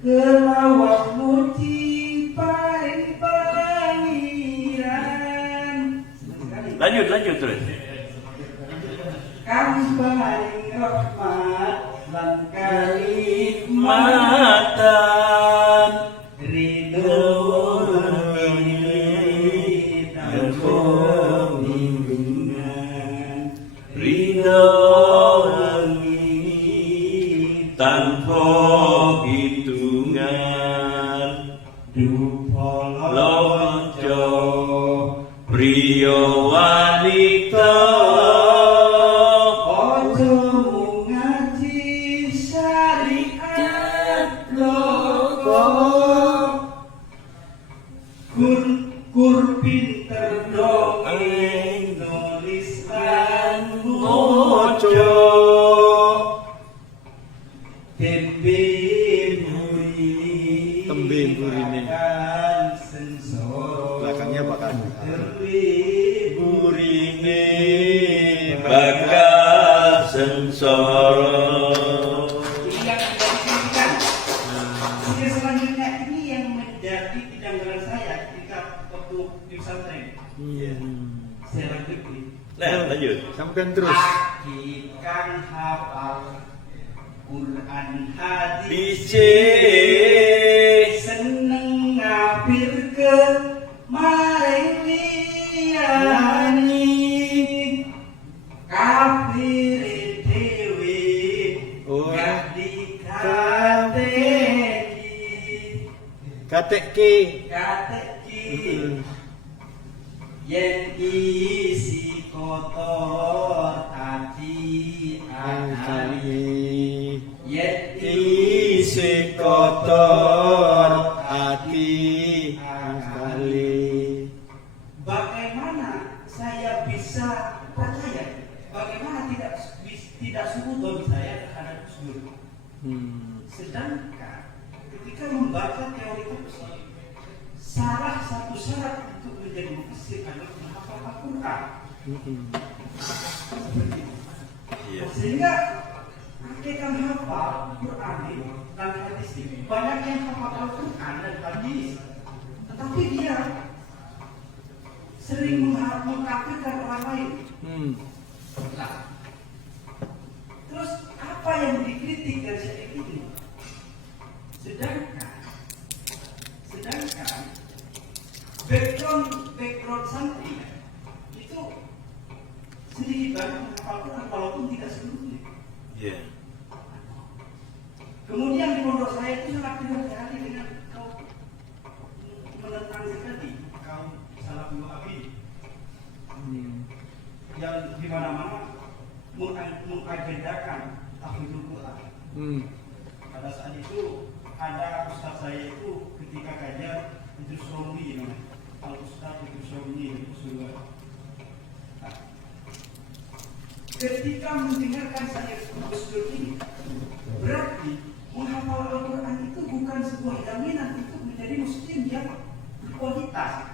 kelawak muci paring pangiran. Lanjut terus. Kami paring rahmat lan Kalimatan ridho tanpa hitungan lonco priyo wanita ojo ngaji syariat loko kur pinter dongeng nulis lan mojo Tembe burine. Belakangnya bakal burine bakal sengsara. Yang selanjutnya ini yang menjadi kejanggalan saya ketika waktu di pesantren. Saya lanjut. Nah, lanjut. Sampaikan terus. Akikan hafal Quran hadis Bise seneng ngapir ke maring liyani kafir dewe gak Kateki. yen isi kotor hati akali yen Isi kotor hati sekali. bagaimana saya bisa percaya, bagaimana tidak suudon saya terhadap Gus Dur. Sedangkan ketika membaca teori tafsir, salah satu syarat untuk menjadi mufasir adalah menghafal Al-Quran. Sehingga hakikat hafal Quran dan hadis ini banyak yang hafal Al-Quran dan hadis, tetapi dia sering sering mengkafirkan orang lain. Nah, terus apa yang dikritik dari saya ini? Sedangkan background santri itu sedikit banyak menghafal walaupun tidak seluruhnya. Yeah. Kemudian di pondok saya itu sangat hati-hati dengan kaum menentang sekali kaum Salafi Wahabi yang di mana-mana mengagendakan tahfidzul Quran. Pada saat itu ada ustaz saya itu ketika kajian Idrus Romli namanya, Al Ustaz Idrus Romli Usulullah. Nah, ketika mendengarkan saya Usul ini, berarti menghafal Al-Quran itu bukan sebuah jaminan untuk menjadi muslim yang berkualitas.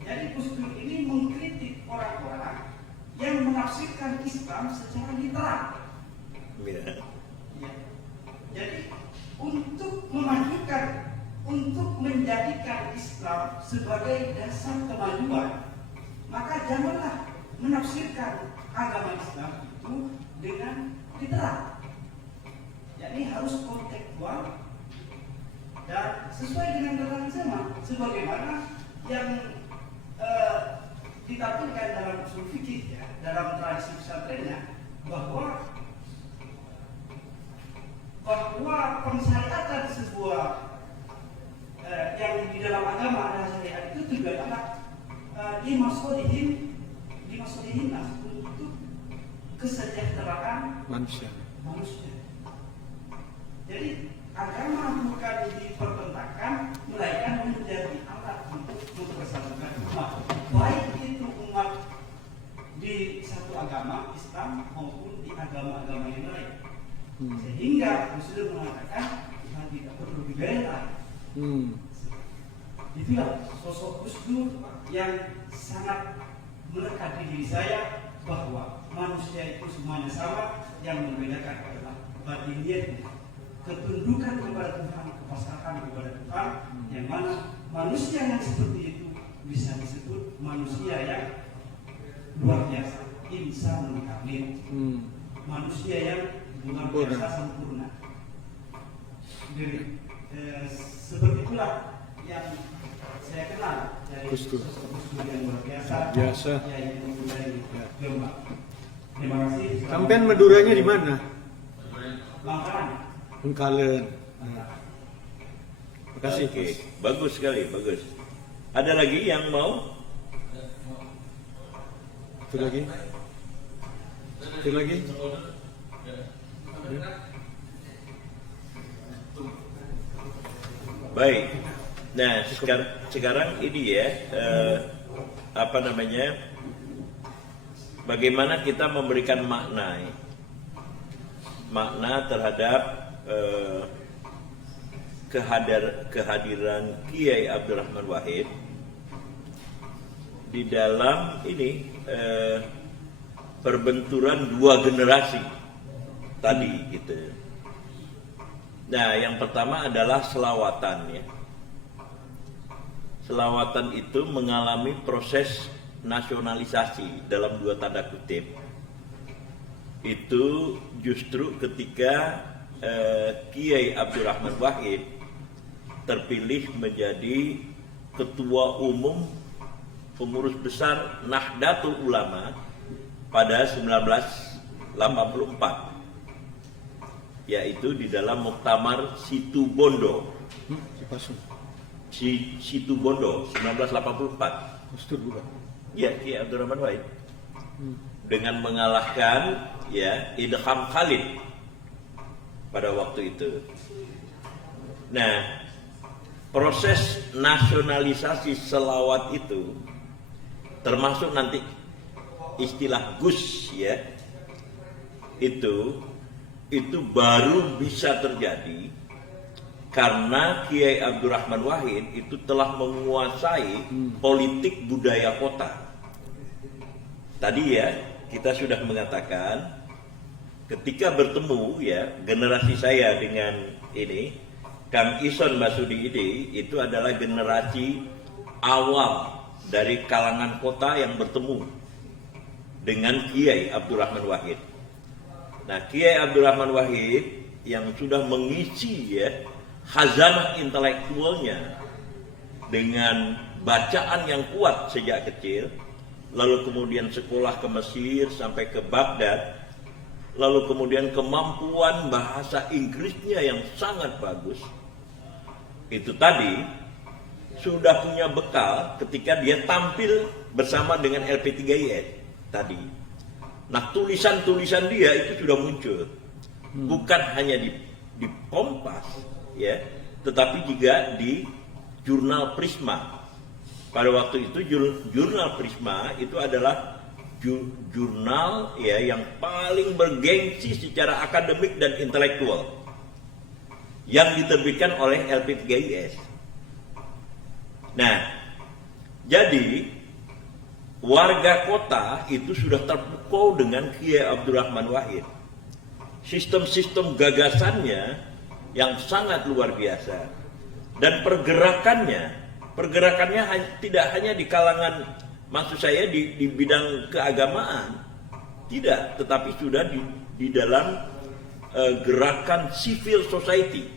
Jadi Usul ini mengkritik orang-orang yang menafsirkan Islam secara literal. Ya. Jadi untuk memajukan, untuk menjadikan Islam sebagai dasar kemajuan, maka janganlah menafsirkan agama Islam itu dengan literal. Jadi harus kontekstual dan sesuai dengan keterangan zaman, sebagaimana yang ditampilkan dalam usul fikih, ya, dalam tradisi pesantrennya, bahwa pensyariatan sebuah yang di dalam agama ada syariat itu juga adalah dimaksudin untuk kesejahteraan manusia. Jadi agama bukan dipertentangkan, melainkan menjadi alat untuk mempersatukan umat, baik itu umat di satu agama Islam maupun di agama-agama yang lain. Sehingga Muslim mengatakan Tuhan tidak perlu dibela. Itulah sosok Gus Dur yang sangat melekat di diri saya, bahwa manusia itu semuanya sama, yang membedakan adalah batiniahnya, ketundukan kepada Tuhan, kepasrahan kepada Tuhan, yang mana manusia yang seperti itu bisa disebut manusia yang luar biasa, insan kamil, manusia yang luar biasa sempurna. Jadi seperti itulah yang saya kenal dari sosok Gus Dur yang luar biasa. Yaitu dari Jombang. Terima kasih. Sampean Maduranya di mana? Bangkalan. Bengkalen. Terima kasih. Oke, bagus sekali, bagus. Ada lagi yang mau? Itu lagi. Baik. Nah, sekarang ini ya, bagaimana kita memberikan makna terhadap kehadiran Kiai Abdurrahman Wahid di dalam ini perbenturan dua generasi tadi gitu. Nah, yang pertama adalah selawatan ya. Selawatan itu mengalami proses nasionalisasi dalam dua tanda kutip. Itu justru ketika Kiai Abdurrahman Wahid terpilih menjadi Ketua Umum Pengurus Besar Nahdlatul Ulama pada 1984, yaitu di dalam Muktamar Situbondo. Situbondo 1984. Gus Dur bukan? Ya, Kiai Abdurrahman Wahid dengan mengalahkan ya Idham Khalid pada waktu itu. Nah, proses nasionalisasi selawat itu termasuk nanti istilah Gus ya, itu baru bisa terjadi karena Kiai Abdurrahman Wahid itu telah menguasai politik budaya kota. Tadi ya kita sudah mengatakan ketika bertemu ya generasi saya dengan ini Kang Ison Masudi ini, itu adalah generasi awal dari kalangan kota yang bertemu dengan Kiai Abdurrahman Wahid. Nah, Kiai Abdurrahman Wahid yang sudah mengisi ya khazanah intelektualnya dengan bacaan yang kuat sejak kecil, lalu kemudian sekolah ke Mesir sampai ke Baghdad, lalu kemudian kemampuan bahasa Inggrisnya yang sangat bagus. Itu tadi sudah punya bekal ketika dia tampil bersama dengan LP3IN tadi. Nah, tulisan-tulisan dia itu sudah muncul. Bukan hanya di Kompas ya, tetapi juga di jurnal Prisma. Pada waktu itu jurnal Prisma itu adalah jurnal ya yang paling bergengsi secara akademik dan intelektual yang diterbitkan oleh LP3IS. Nah, jadi warga kota itu sudah terpukau dengan Kiai Abdurrahman Wahid. Sistem-sistem gagasannya yang sangat luar biasa, dan pergerakannya tidak hanya di kalangan, maksud saya di bidang keagamaan, tidak, tetapi sudah di dalam gerakan civil society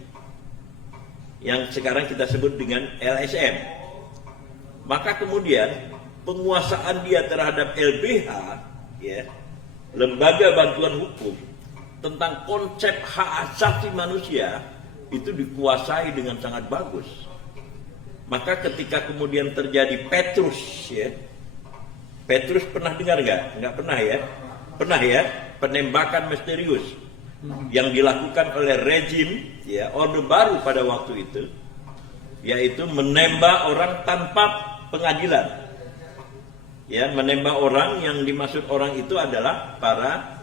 yang sekarang kita sebut dengan LSM. Maka kemudian penguasaan dia terhadap LBH ya, Lembaga Bantuan Hukum, tentang konsep hak asasi manusia itu dikuasai dengan sangat bagus. Maka ketika kemudian terjadi Petrus ya, Petrus pernah dengar nggak? Nggak pernah ya? Pernah ya? Penembakan misterius yang dilakukan oleh rejim ya Orde Baru pada waktu itu, yaitu menembak orang tanpa pengadilan. Ya, menembak orang, yang dimaksud orang itu adalah para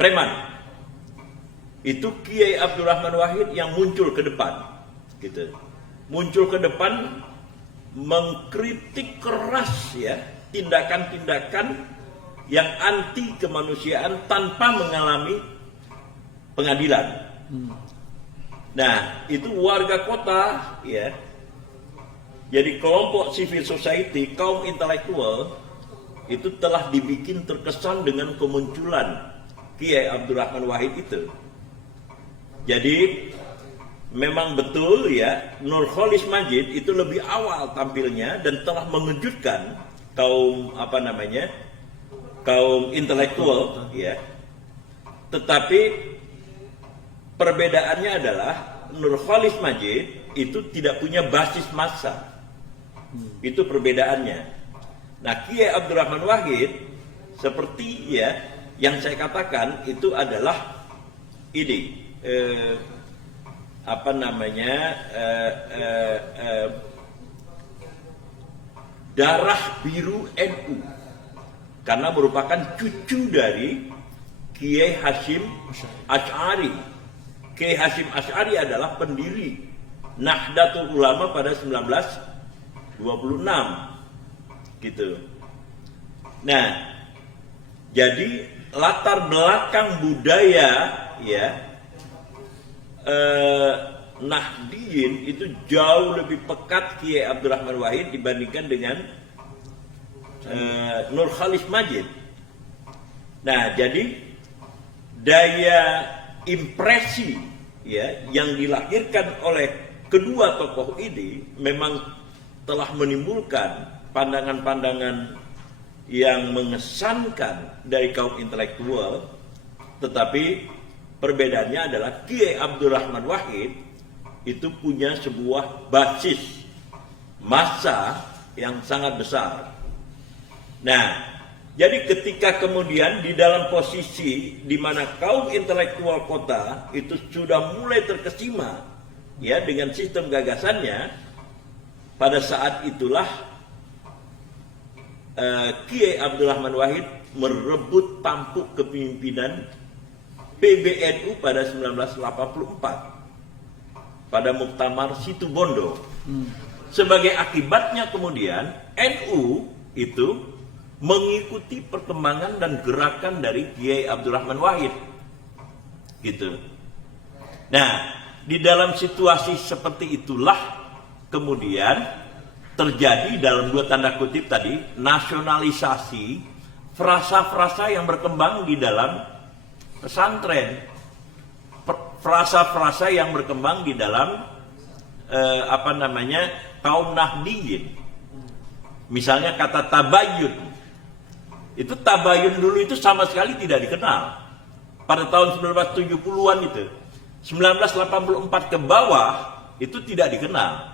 preman. Itu Kiai Abdurrahman Wahid yang muncul ke depan, gitu. Muncul ke depan mengkritik keras ya tindakan-tindakan yang anti kemanusiaan tanpa mengalami pengadilan. Nah, itu warga kota ya. Jadi kelompok civil society, kaum intelektual itu telah dibikin terkesan dengan kemunculan Kiai Abdurrahman Wahid itu. Jadi memang betul ya, Nurcholish Madjid itu lebih awal tampilnya dan telah mengejutkan kaum kaum intelektual ya. Tetapi perbedaannya adalah Nurcholish Madjid itu tidak punya basis massa. Itu perbedaannya. Nah, Kiai Abdurrahman Wahid seperti ya yang saya katakan itu adalah ini darah biru NU, karena merupakan cucu dari Kiai Hasyim Asy'ari. Kiai Hasyim Asy'ari adalah pendiri Nahdlatul Ulama pada 1926 gitu. Nah, jadi latar belakang budaya ya Nahdliyin itu jauh lebih pekat Kiai Abdurrahman Wahid dibandingkan dengan Nurcholish Madjid. Nah, jadi daya impresi ya yang dilahirkan oleh kedua tokoh ini memang telah menimbulkan pandangan-pandangan yang mengesankan dari kaum intelektual, tetapi perbedaannya adalah Kiai Abdurrahman Wahid itu punya sebuah basis massa yang sangat besar. Nah, jadi ketika kemudian di dalam posisi di mana kaum intelektual kota itu sudah mulai terkesima ya dengan sistem gagasannya, pada saat itulah Kiai Abdurrahman Wahid merebut tampuk kepemimpinan PBNU pada 1984 pada Muktamar Situbondo. Sebagai akibatnya kemudian NU itu mengikuti perkembangan dan gerakan dari Kiai Abdurrahman Wahid gitu. Nah, di dalam situasi seperti itulah kemudian terjadi dalam dua tanda kutip tadi nasionalisasi frasa-frasa yang berkembang di dalam pesantren, frasa-frasa yang berkembang di dalam kaum Nahdiyin. Misalnya kata tabayun, itu tabayun dulu itu sama sekali tidak dikenal pada tahun 1970-an itu. 1984 ke bawah itu tidak dikenal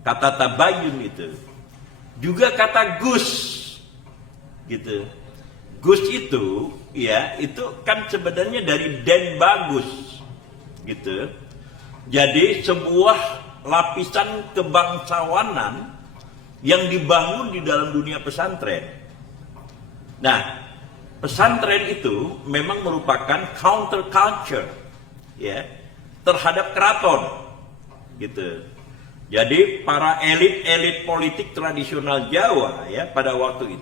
kata tabayun itu. Juga kata gus gitu. Gus itu ya itu kan sebenarnya dari den bagus gitu. Jadi sebuah lapisan kebangsawanan yang dibangun di dalam dunia pesantren. Nah, pesantren itu memang merupakan counter culture ya terhadap keraton gitu. Jadi para elit-elit politik tradisional Jawa ya pada waktu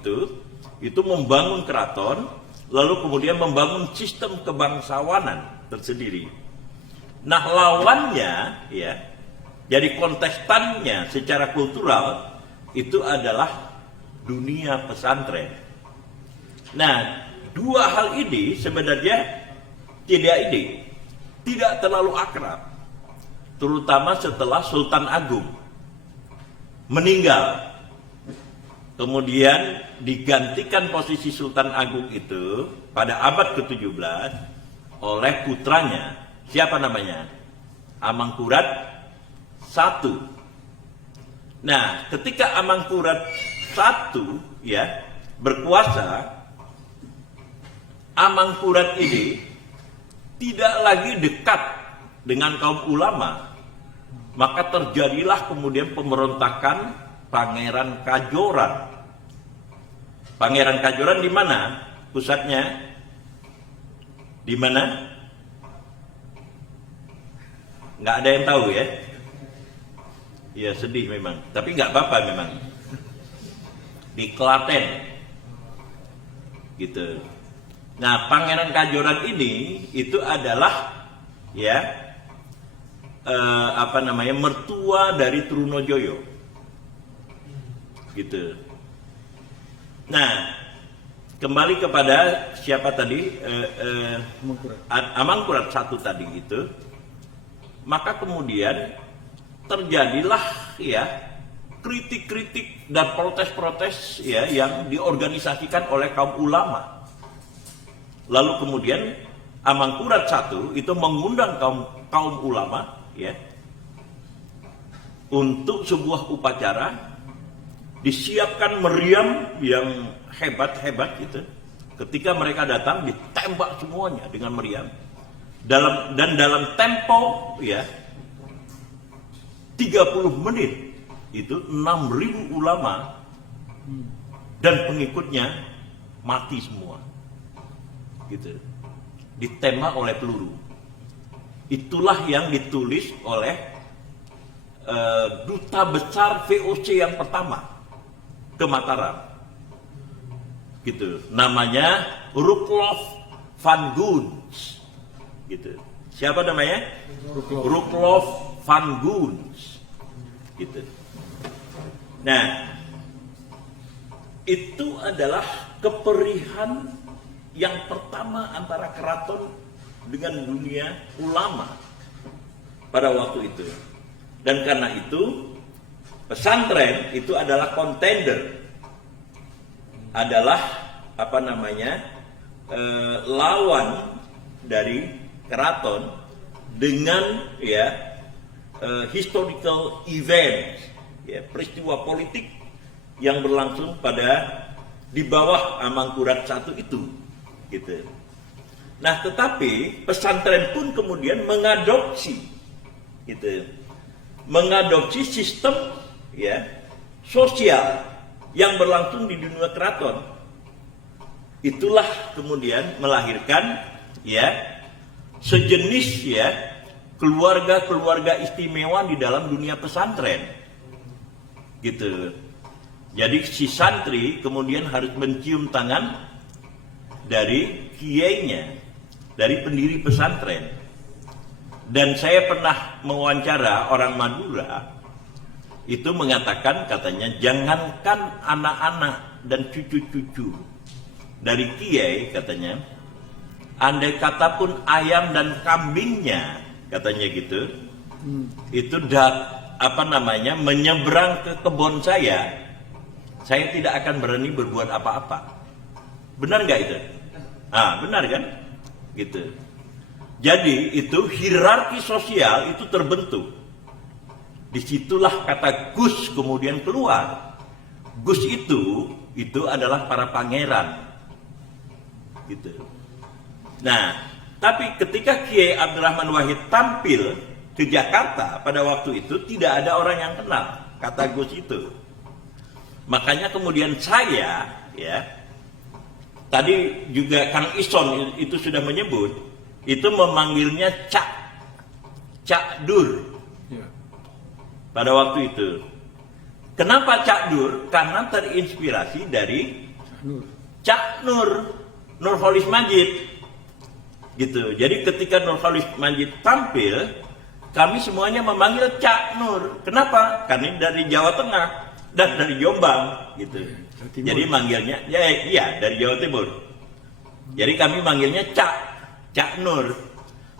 itu membangun keraton, lalu kemudian membangun sistem kebangsawanan tersendiri. Nah, lawannya ya, jadi kontestannya secara kultural itu adalah dunia pesantren. Nah, dua hal ini sebenarnya tidak terlalu akrab, terutama setelah Sultan Agung meninggal. Kemudian digantikan posisi Sultan Agung itu pada abad ke-17 oleh putranya. Siapa namanya? Amangkurat I. Nah, ketika Amangkurat I ya berkuasa, Amangkurat ini tidak lagi dekat dengan kaum ulama, maka terjadilah kemudian pemberontakan Pangeran Kajoran. Pangeran Kajoran di mana pusatnya? Di mana? Nggak ada yang tahu ya? Ya sedih memang, tapi nggak apa-apa memang. Di Klaten, gitu. Nah, Pangeran Kajoran ini itu adalah ya mertua dari Trunojoyo, gitu. Nah, kembali kepada siapa tadi Amangkurat I tadi itu, maka kemudian terjadilah ya kritik-kritik dan protes-protes ya yang diorganisasikan oleh kaum ulama. Lalu kemudian Amangkurat I itu mengundang kaum ulama ya untuk sebuah upacara, disiapkan meriam yang hebat-hebat gitu. Ketika mereka datang ditembak semuanya dengan meriam. Dalam tempo ya 30 menit itu 6.000 ulama dan pengikutnya mati semua, gitu, ditembak oleh peluru. Itulah yang ditulis oleh duta besar VOC yang pertama ke Mataram, gitu. Namanya Roelof van Guns, gitu. Siapa namanya? Roelof van Guns, gitu. Nah, itu adalah keperihan yang pertama antara keraton dengan dunia ulama pada waktu itu. Dan karena itu pesantren itu adalah kontender, adalah lawan dari keraton dengan ya historical event, ya, peristiwa politik yang berlangsung di bawah Amangkurat I itu, gitu. Nah, tetapi pesantren pun kemudian mengadopsi sistem ya sosial yang berlangsung di dunia keraton. Itulah kemudian melahirkan ya sejenis ya keluarga istimewa di dalam dunia pesantren, gitu. Jadi si santri kemudian harus mencium tangan dari kiainya, dari pendiri pesantren. Dan saya pernah mewawancara orang Madura itu mengatakan, katanya, jangankan anak-anak dan cucu-cucu dari kiai, katanya, andai kata pun ayam dan kambingnya, katanya gitu, itu menyeberang ke kebun saya tidak akan berani berbuat apa-apa. Benar nggak itu? Benar kan? Gitu. Jadi itu hierarki sosial itu terbentuk. Disitulah kata Gus kemudian keluar. Gus itu adalah para pangeran. Gitu. Nah, tapi ketika Kiai Abdurrahman Wahid tampil ke Jakarta pada waktu itu, tidak ada orang yang kenal kata Gus itu. Makanya kemudian saya, ya, tadi juga Kang Ison itu sudah menyebut, itu memanggilnya Cak Dur pada waktu itu. Kenapa Cak Dur? Karena terinspirasi dari Cak Nurholis Majid, gitu. Jadi ketika Nurholis Majid tampil, kami semuanya memanggil Cak Nur. Kenapa? Karena dari Jawa Tengah dan dari Jombang, gitu. Jadi manggilnya, iya dari Jawa Timur. Jadi kami manggilnya Cak Nur.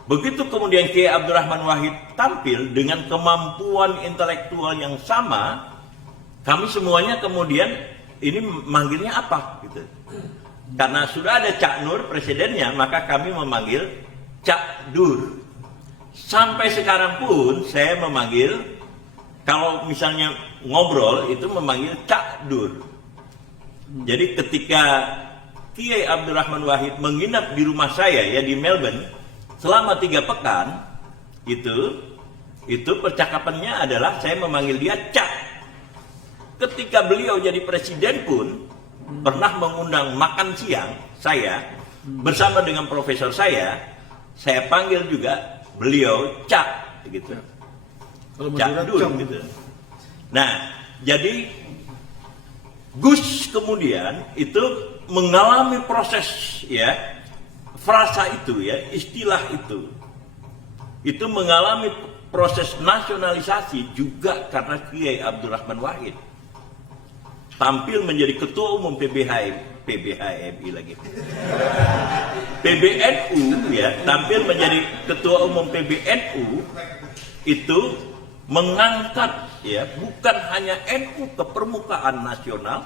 Begitu kemudian Kiai Abdurrahman Wahid tampil dengan kemampuan intelektual yang sama, kami semuanya kemudian ini manggilnya apa, gitu. Karena sudah ada Cak Nur presidennya, maka kami memanggil Cak Dur. Sampai sekarang pun saya memanggil, kalau misalnya ngobrol itu memanggil Cak Dur. Jadi ketika Kiai Abdurrahman Wahid menginap di rumah saya, ya, di Melbourne selama 3 pekan, itu percakapannya adalah saya memanggil dia Cak. Ketika beliau jadi presiden pun pernah mengundang makan siang saya bersama dengan profesor saya panggil juga beliau Cak, gitu. Cak Dur, gitu. Nah, jadi Gus kemudian itu mengalami proses, ya, frasa itu, ya, istilah itu mengalami proses nasionalisasi juga karena Kiai Abdurrahman Wahid tampil menjadi ketua umum PBHMI lagi. PBNU, ya, tampil menjadi ketua umum PBNU itu mengangkat, ya, bukan hanya NU ke permukaan nasional,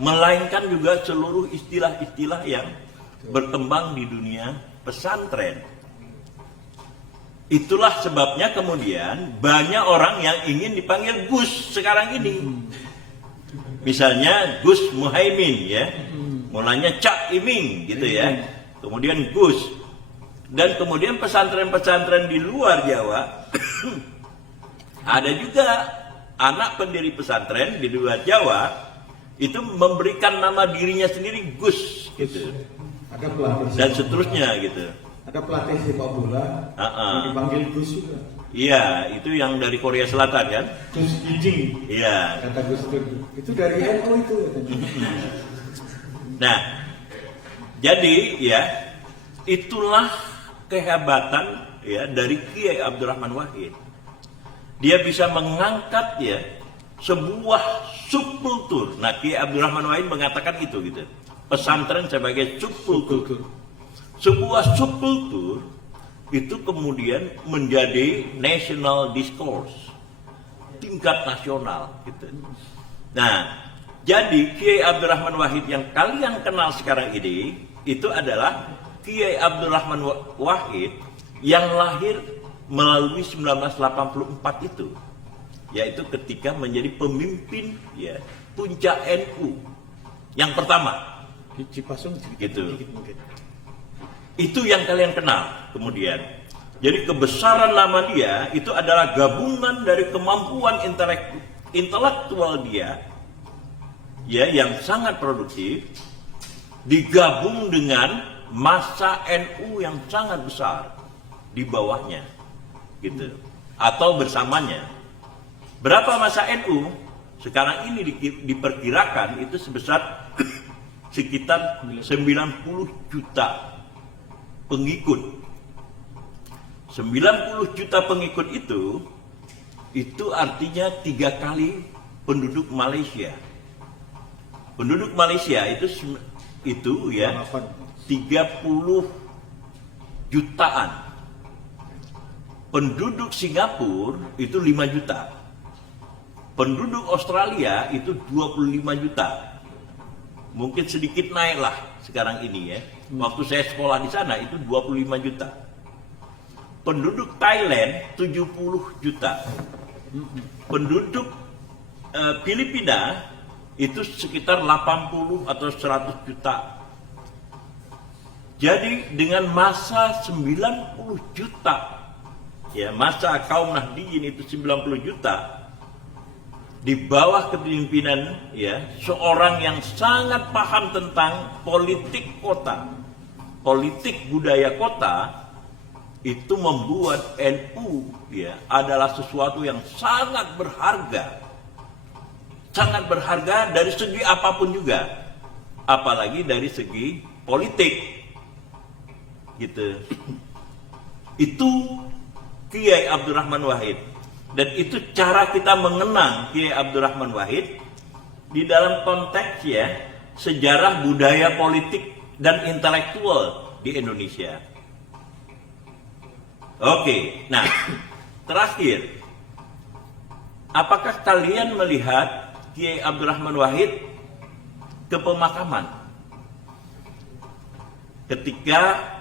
melainkan juga seluruh istilah-istilah yang berkembang di dunia pesantren. Itulah sebabnya kemudian banyak orang yang ingin dipanggil Gus sekarang ini. Misalnya Gus Muhaimin, ya, mulanya Cak Iming, gitu, ya, kemudian Gus, dan kemudian pesantren-pesantren di luar Jawa ada juga anak pendiri pesantren di luar Jawa itu memberikan nama dirinya sendiri Gus, gitu, Ada pelatih dan seterusnya, gitu. Ada pelatih sepak bola yang dipanggil Gus juga. Iya, itu yang dari Korea Selatan, kan? Gus Gijing. Iya. Kata Gus itu dari NU itu. Nah, jadi, ya, itulah kehebatan, ya, dari Kiai Abdurrahman Wahid. Dia bisa mengangkat, ya, sebuah subkultur. Nah, Kiai Abdurrahman Wahid mengatakan itu, gitu. Pesantren sebagai subkultur. Sebuah subkultur itu kemudian menjadi national discourse, tingkat nasional, gitu. Nah, jadi Kiai Abdurrahman Wahid yang kalian kenal sekarang ini itu adalah Kiai Abdurrahman Wahid yang lahir melalui 1984 itu, yaitu ketika menjadi pemimpin, ya, puncak NU yang pertama. Cipasung, gitu. Itu yang kalian kenal kemudian. Jadi kebesaran nama dia itu adalah gabungan dari kemampuan intelektual dia, ya, yang sangat produktif, digabung dengan massa NU yang sangat besar di bawahnya, gitu, atau bersamanya. Berapa massa NU? Sekarang ini diperkirakan itu sebesar sekitar 90 juta pengikut. 90 juta pengikut itu artinya 3 kali penduduk Malaysia. Penduduk Malaysia itu ya 30 jutaan. Penduduk Singapura itu 5 juta. Penduduk Australia itu 25 juta. Mungkin sedikit naiklah sekarang ini ya. Waktu saya sekolah di sana itu 25 juta. Penduduk Thailand 70 juta. Penduduk Filipina itu sekitar 80 atau 100 juta. Jadi dengan massa 90 juta, ya massa kaum Nahdiyin itu 90 juta, di bawah kepemimpinan ya seorang yang sangat paham tentang politik kota, politik budaya kota, itu membuat NU ya adalah sesuatu yang sangat berharga dari segi apapun juga, apalagi dari segi politik. Gitu. Itu Kiai Abdurrahman Wahid, dan itu cara kita mengenang Kiai Abdurrahman Wahid di dalam konteks ya sejarah budaya politik dan intelektual di Indonesia. Oke, nah terakhir, apakah kalian melihat Kiai Abdurrahman Wahid ke pemakaman ketika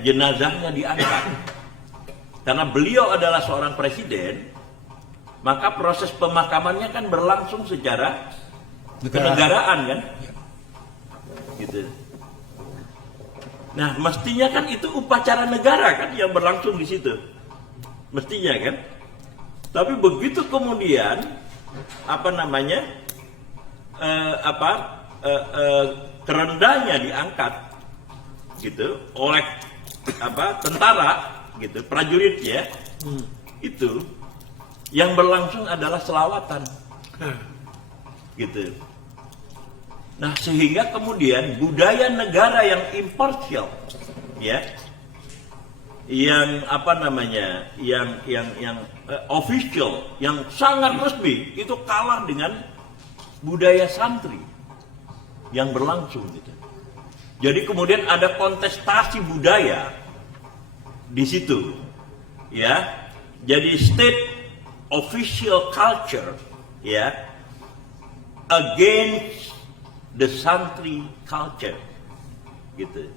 jenazahnya diangkat? Karena beliau adalah seorang presiden, maka proses pemakamannya kan berlangsung secara kenegaraan kan, gitu. Nah, mestinya kan itu upacara negara kan yang berlangsung di situ, mestinya kan. Tapi begitu kemudian kerendahnya diangkat gitu oleh tentara gitu, prajuritnya, itu yang berlangsung adalah selawatan gitu. Nah, sehingga kemudian budaya negara yang imparsial ya, yang official, yang sangat resmi, itu kalah dengan budaya santri yang berlangsung gitu. Jadi kemudian ada kontestasi budaya di situ, ya. Jadi state official culture, ya, against the santri culture, gitu.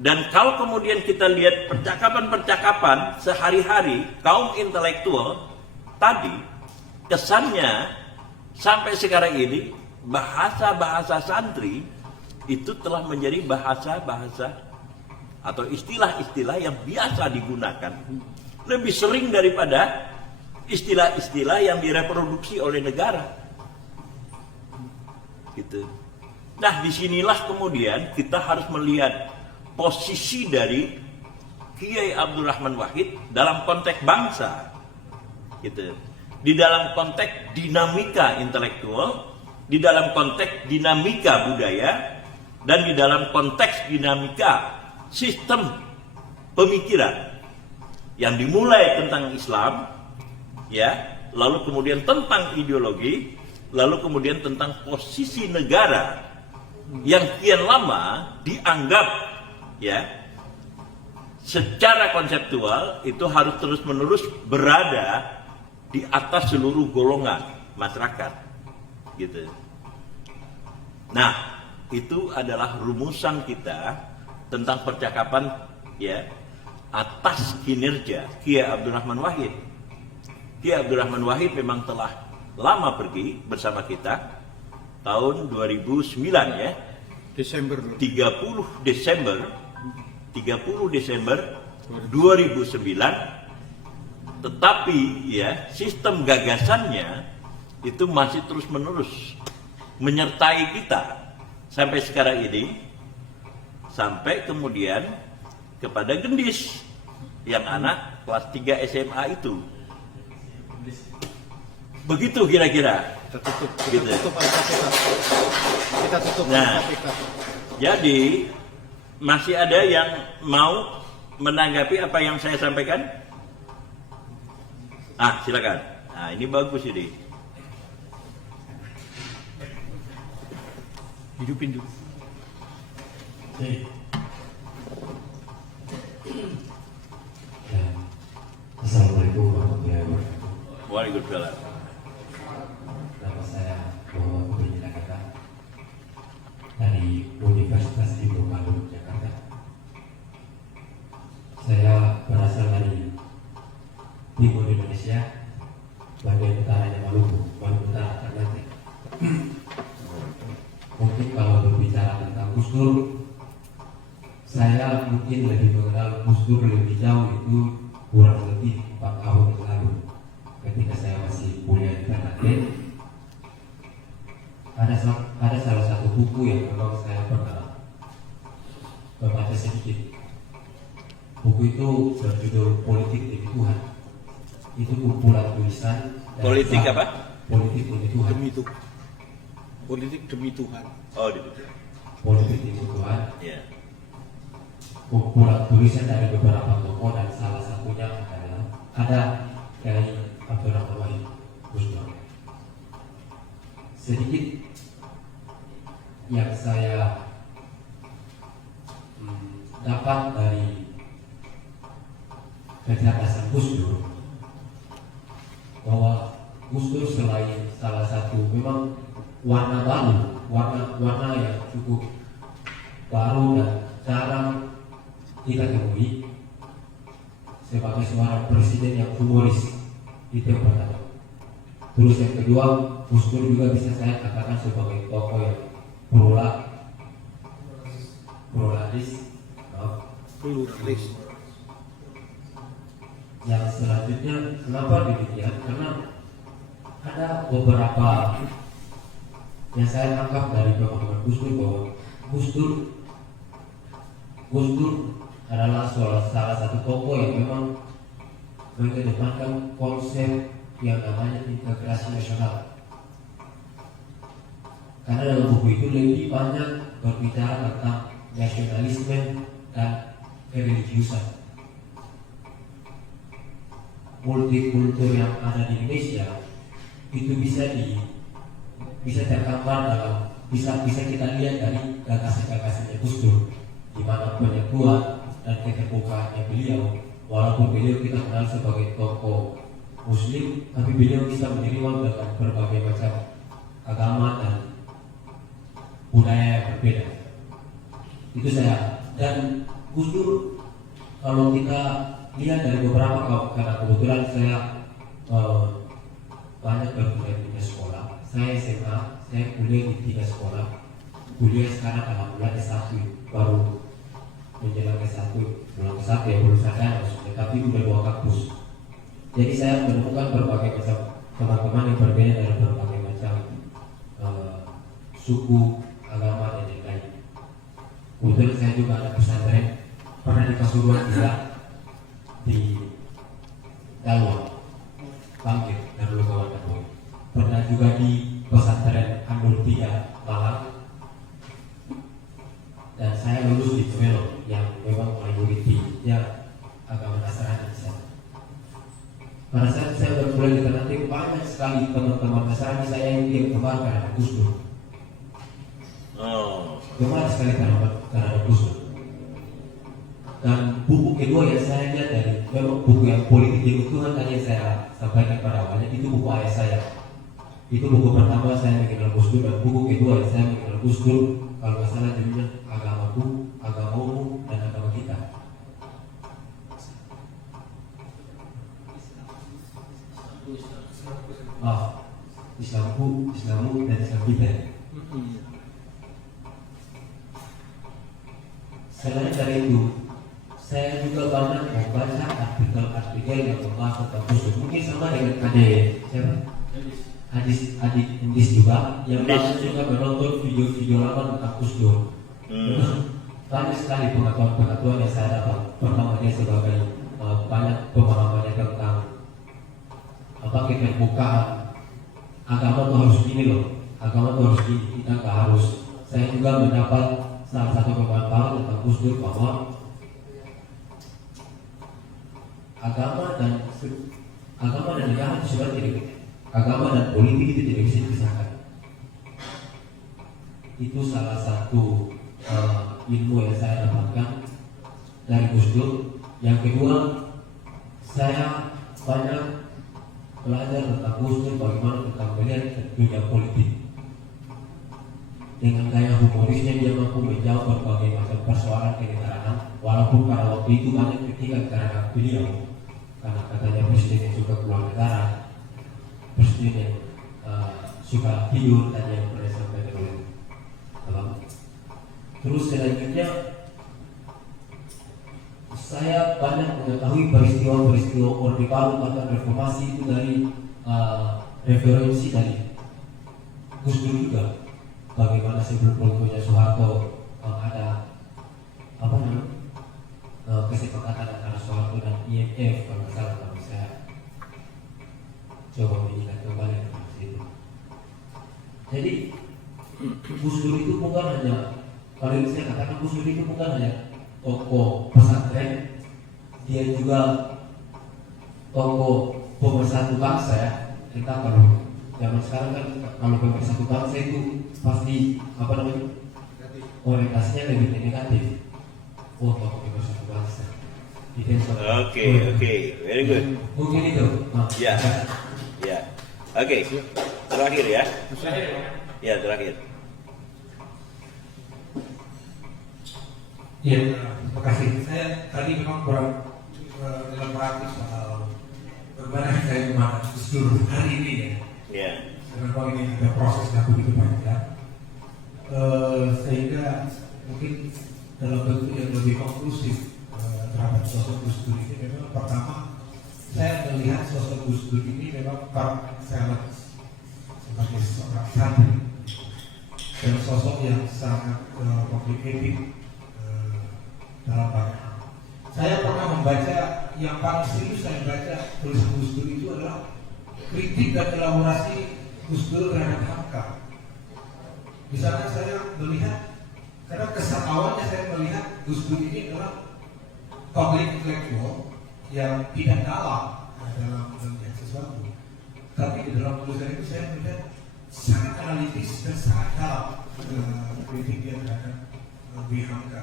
Dan kalau kemudian kita lihat percakapan-percakapan sehari-hari kaum intelektual tadi, kesannya sampai sekarang ini bahasa-bahasa santri itu telah menjadi bahasa-bahasa atau istilah-istilah yang biasa digunakan, lebih sering daripada istilah-istilah yang direproduksi oleh negara. Gitu. Nah, disinilah kemudian kita harus melihat posisi dari Kiai Abdurrahman Wahid dalam konteks bangsa, gitu. Di dalam konteks dinamika intelektual, di dalam konteks dinamika budaya, dan di dalam konteks dinamika sistem pemikiran yang dimulai tentang Islam, ya, lalu kemudian tentang ideologi, lalu kemudian tentang posisi negara yang kian lama dianggap, ya, secara konseptual itu harus terus-menerus berada di atas seluruh golongan masyarakat, gitu. Nah, itu adalah rumusan kita tentang percakapan, ya, atas kinerja Kiai Abdurrahman Wahid. Kiai Abdurrahman Wahid memang telah lama pergi bersama kita, tahun 2009 ya, Desember 30 Desember 2009. Tetapi ya, sistem gagasannya itu masih terus-menerus menyertai kita sampai sekarang ini, sampai kemudian kepada Gendis yang anak kelas 3 SMA itu. Begitu kira-kira. Kita tutup. Nah, jadi masih ada yang mau menanggapi apa yang saya sampaikan? Silakan. Nah, ini bagus ini. Hidupin dulu. Assalamualaikum warahmatullahi wabarakatuh. Waalaikumsalam. Nama saya Muhammad Budi Nakata dari Universitas Ibnu Khaldun, Jakarta. Saya berasal dari timur Indonesia, bagian utaranya Maluku Utara, Ternate. Mungkin kalau berbicara tentang Gus Dur, saya mungkin lebih mengenal Gus Dur lebih jauh itu kurang lebih 4 tahun yang lalu, ketika saya masih kuliah di Ternate. Ada salah satu buku yang memang saya pernah membaca sedikit. Buku itu berjudul Politik Demi Tuhan. Itu kumpulan tulisan Politik apa? Politik Demi Tuhan. Demi Tuhan. Politik demi Tuhan. Oh, gitu. Politik Demi Tuhan. Ya. Kumpulan tulisan dari beberapa tokoh, dan salah satunya adalah ada dari Abdurrahman Wahid Gus Dur. Sedikit yang saya dapat dari kecerdasan Gus Dur, bahwa Gus Dur selain salah satu memang warna baru, warna yang cukup baru dan jarang kita temui sebagai seorang presiden yang humoris, itu yang pertama. Terus yang kedua, Gus Dur juga bisa saya katakan sebagai tokoh yang pluralis. Yang selanjutnya, kenapa demikian? Karena ada beberapa yang saya tangkap dari pemahaman Gus Dur, bahwa Gus Dur adalah salah satu tokoh yang memang mengedepankan konsep yang namanya integrasi nasional. Karena dalam buku itu lebih banyak berbicara tentang nasionalisme dan kereligiusan. Multikultur yang ada di Indonesia itu bisa tergambar dalam bisa kita lihat dari gagasan-gagasannya Gus Dur, di mana penyetuan dan keterbukaannya beliau. Walaupun beliau kita kenal sebagai tokoh Muslim, tapi beliau bisa menerima dengan berbagai macam agama dan budaya yang berbeda. Itu saya. Dan Gus Dur, kalau kita lihat dari beberapa, karena kebetulan saya banyak berkuliah di sekolah. Saya SMA, saya kuliah di 3 sekolah. Kuliah sekarang alhamdulillah S1, baru menjelang S1, belum S1 ya, belum sadar maksudnya, tapi udah 2 kampus. Jadi saya menemukan berbagai macam teman-teman yang berbeda dari berbagai macam suku, agama, dan yang lain. Kemudian saya juga ada pesantren, pernah di Pasuruan juga, di Dalwa, Bangkit, Darul Kawan Kapoy. Pernah juga di pesantren Anur 3 Malang. Dan saya lulus di Cemelo yang memang mayoritasnya agama Nasrani di sana. Pada saat saya berkuliah di Ternate, banyak sekali teman-teman Nasrani saya yang gemar karena Gus Dur. Gemar sekali karena Gus Dur. Dan buku kedua yang saya lihat dari memang buku yang Politik Demi Tuhan tadi yang saya sampaikan pada awalnya, itu buku ayah saya. Itu buku pertama saya mengenal Gus Dur, dan buku kedua yang saya mengenal Gus Dur, kalau nggak salah judulnya Agamaku, Agamamu, dan Agama Kita. Islamku, Islamu, dan Islam kita. Selain dari itu, saya juga banyak membaca artikel-artikel yang membahas tentang Gus Dur. Mungkin sama dengan adik Indis juga, yang banyak juga menonton video-video lama tentang Gus Dur. Banyak sekali pengetahuan yang saya dapat. Pertama dia sebagai banyak pemahamannya tentang keterbukaan. Agama itu harus gini loh, agama itu harus gini, kita nggak harus. Saya juga mendapat salah satu pemahaman tentang Gus Dur, bahwa agama agama dan negara itu sebenarnya agama dan politik itu tidak bisa dipisahkan. Itu salah satu ilmu yang saya dapatkan dari Gus Dur. Yang kedua, saya banyak belajar tentang Gus Dur, bagaimana tentang melihat dunia politik. Dengan gaya humorisnya dia mampu menjawab berbagai macam persoalan kenegaraan, walaupun pada waktu itu banyak kritik karena beliau, karena katanya presiden yang suka keluar negara, presiden yang suka tidur, tadi yang pernah disampaikan oleh Abang. Terus selanjutnya saya banyak mengetahui peristiwa-peristiwa Orde Baru atau reformasi itu dari referensi dari Gus Dur juga. Bagaimana sebelum runtuhnya Soeharto ada apa namanya kesepakatan antara Soeharto dan IMF kalau nggak salah, kalau saya coba mengingat kembali tentang itu. Jadi Gus Dur itu bukan hanya, kalau saya katakan Gus Dur itu bukan hanya tokoh pesantren, dia juga tokoh pemersatu bangsa ya. Kita kalau zaman sekarang kan kalau pemersatu bangsa itu pasti apa namanya orientasinya lebih negatif. Oh, tokoh pemersatu bangsa. Oke, very good. Mungkin itu. Ya, ya. Oke, terakhir ya. Ya, terakhir. Iya, terima kasih. Saya tadi memang kurang elaboratif soal bagaimana saya memandang Gus Dur hari ini ya. Ya. Memang ini ada proses yang begitu panjang, sehingga mungkin dalam bentuk yang lebih konklusif terhadap sosok Gus Dur ini, memang pertama saya melihat sosok Gus Dur ini memang saya sebagai seorang santri dan sosok yang sangat complicated dalam banyak hal. Saya pernah membaca, yang paling serius saya baca tulisan Gus Dur itu adalah kritik dan elaborasi Gus Dur terhadap Hamka. Di sana saya melihat, karena kesan awalnya saya melihat Gus Dur ini adalah public intellectual yang tidak dalam dalam melihat sesuatu. Tapi di dalam tulisan itu saya melihat sangat analitis dan sangat dalam kritik dia terhadap Hamka.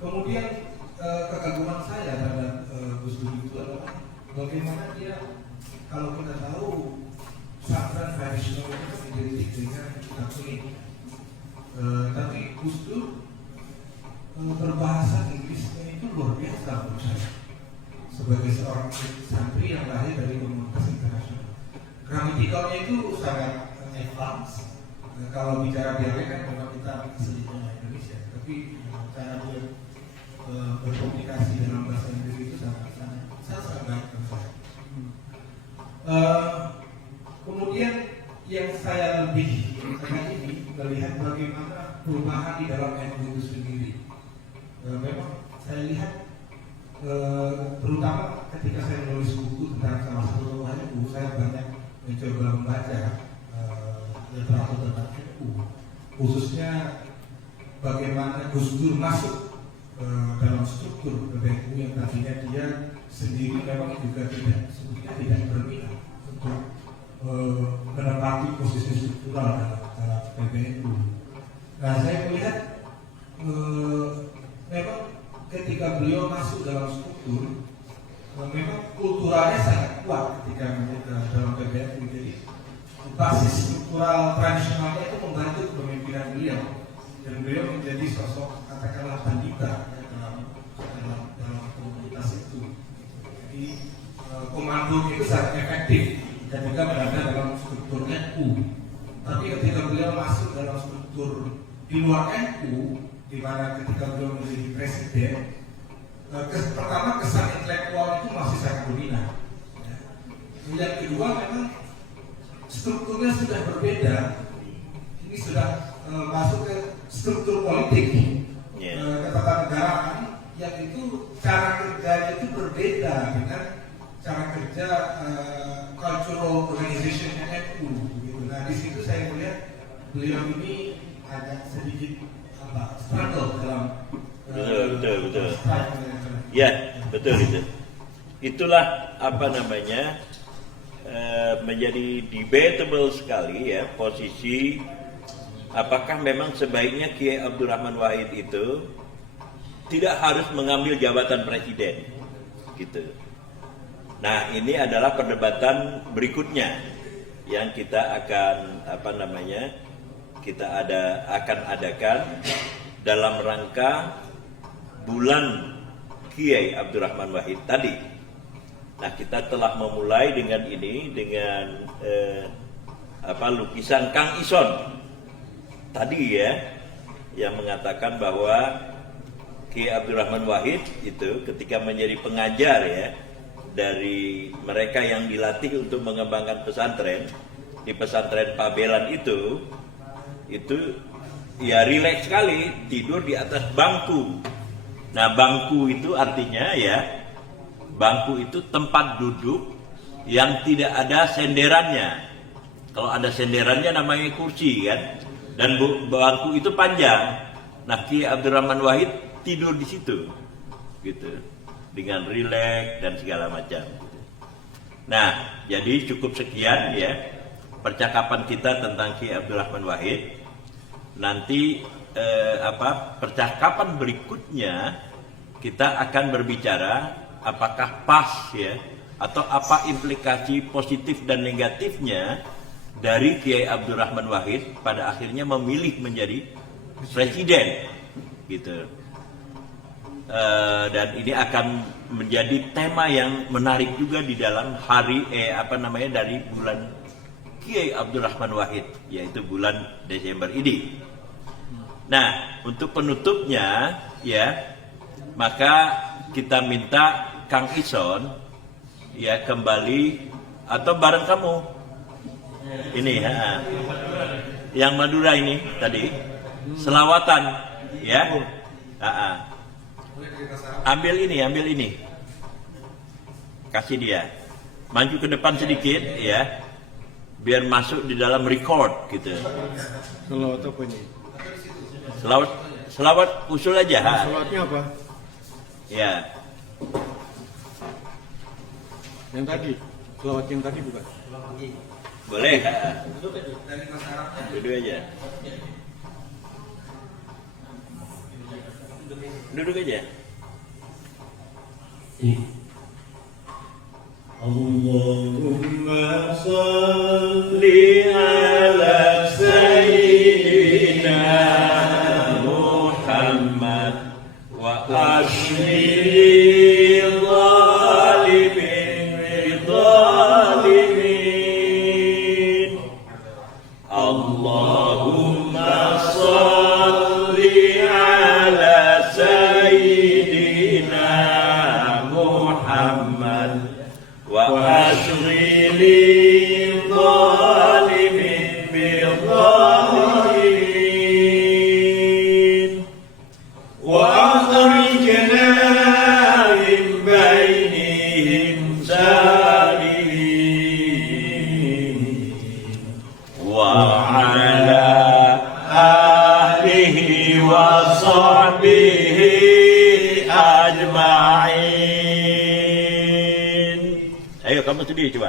Kemudian kekaguman saya terhadap Gus Dur itu adalah bagaimana dia, kalau kita tahu pesantren tradisional itu identik dengan Katolik, tapi Gus Dur berbahasa Inggrisnya itu luar biasa menurut saya. Sebagai seorang santri yang lahir dari komunitas internasional, gramatikalnya itu sangat advance. Kalau bicara dialek kan memang kita aslinya Indonesia, tapi cara dia berkomunikasi dalam bahasa Inggris itu sangat baik menurut saya. Kemudian yang saya lebih ini melihat bagaimana perubahan di dalam NU itu sendiri. Memang saya lihat terutama ketika saya menulis buku tentang salah satu tokoh NU, saya banyak mencoba membaca literatur tentang NU, khususnya bagaimana Gus Dur masuk dalam struktur NU yang tadinya dia sendiri memang juga tidak berminat untuk menempati posisi struktural dalam PBNU. Nah, saya melihat memang ketika beliau masuk dalam struktur, memang kulturalnya sangat kuat ketika dalam PBNU. Jadi basis struktural tradisionalnya itu membantu kepemimpinan beliau, dan beliau menjadi sosok katakanlah pandita dalam komunitas itu. Jadi komando itu sangat efektif ketika berada dalam struktur NU. Tapi ketika beliau masuk dalam struktur di luar NU, di mana ketika beliau menjadi presiden, pertama kesan intelektual itu masih sangat dominan. Yang kedua memang strukturnya sudah berbeda. Ini sudah masuk ke struktur politik, ketatanegaraan, yang itu cara kerjanya itu berbeda dengan cara kerja cultural organization-nya NU. Nah, di situ saya melihat beliau ini agak sedikit struggle dalam betul. Ya, betul itu. Itulah menjadi debatable sekali ya posisi apakah memang sebaiknya Kiai Abdurrahman Wahid itu tidak harus mengambil jabatan presiden gitu. Nah, ini adalah perdebatan berikutnya yang kita akan akan adakan dalam rangka bulan Kiai Abdurrahman Wahid tadi. Nah, kita telah memulai dengan ini dengan lukisan Kang Ison tadi ya, yang mengatakan bahwa Kiai Abdurrahman Wahid itu ketika menjadi pengajar ya dari mereka yang dilatih untuk mengembangkan pesantren di pesantren Pabelan itu ya rileks sekali tidur di atas bangku. Nah, bangku itu artinya ya bangku itu tempat duduk yang tidak ada senderannya. Kalau ada senderannya namanya kursi kan. Dan bangku itu panjang. Nah, Kiai Abdurrahman Wahid tidur di situ, gitu, dengan rileks dan segala macam. Nah, jadi cukup sekian ya percakapan kita tentang Kiai Abdurrahman Wahid. Nanti percakapan berikutnya kita akan berbicara apakah pas ya atau apa implikasi positif dan negatifnya dari Kiai Abdurrahman Wahid pada akhirnya memilih menjadi presiden gitu. Dan ini akan menjadi tema yang menarik juga di dalam hari dari bulan Kiai Abdurrahman Wahid, yaitu bulan Desember ini. Nah, untuk penutupnya ya, maka kita minta Kang Ison ya kembali atau bareng kamu ini ya, yang Madura ini tadi selawatan ya, ambil ini, kasih dia, maju ke depan sedikit ya, biar masuk di dalam record gitu. Selawat apa ini? Selawat usul aja. Selawatnya apa? Ya. Yang tadi, selawat yang tadi bukan? Boleh. Duduk aja. Duduk aja. Allahumma salli ala sayyidina Muhammad wa ashli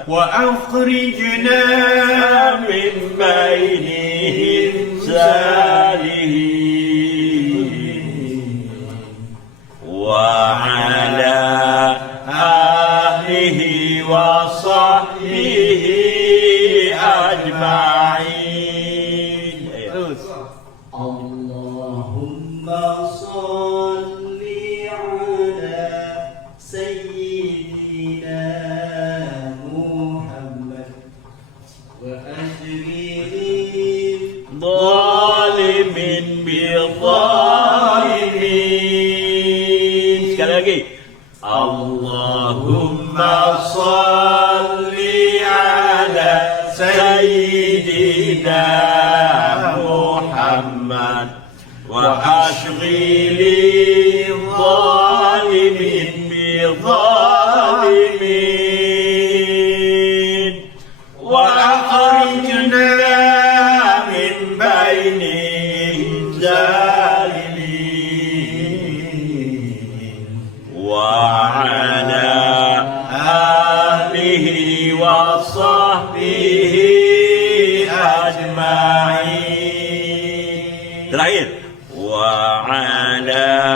wa akhrijna min bainihim salihin wa ala ahlihi wa sahbihi ajma'in. Terus Allahumma salli ala sayyidina zalimin bil zalimin. Sekali lagi. Allahumma salli ala sayyidina Muhammad wa ashghili zalimin bil zalimin wa akhrijna Terakhir. Wa ala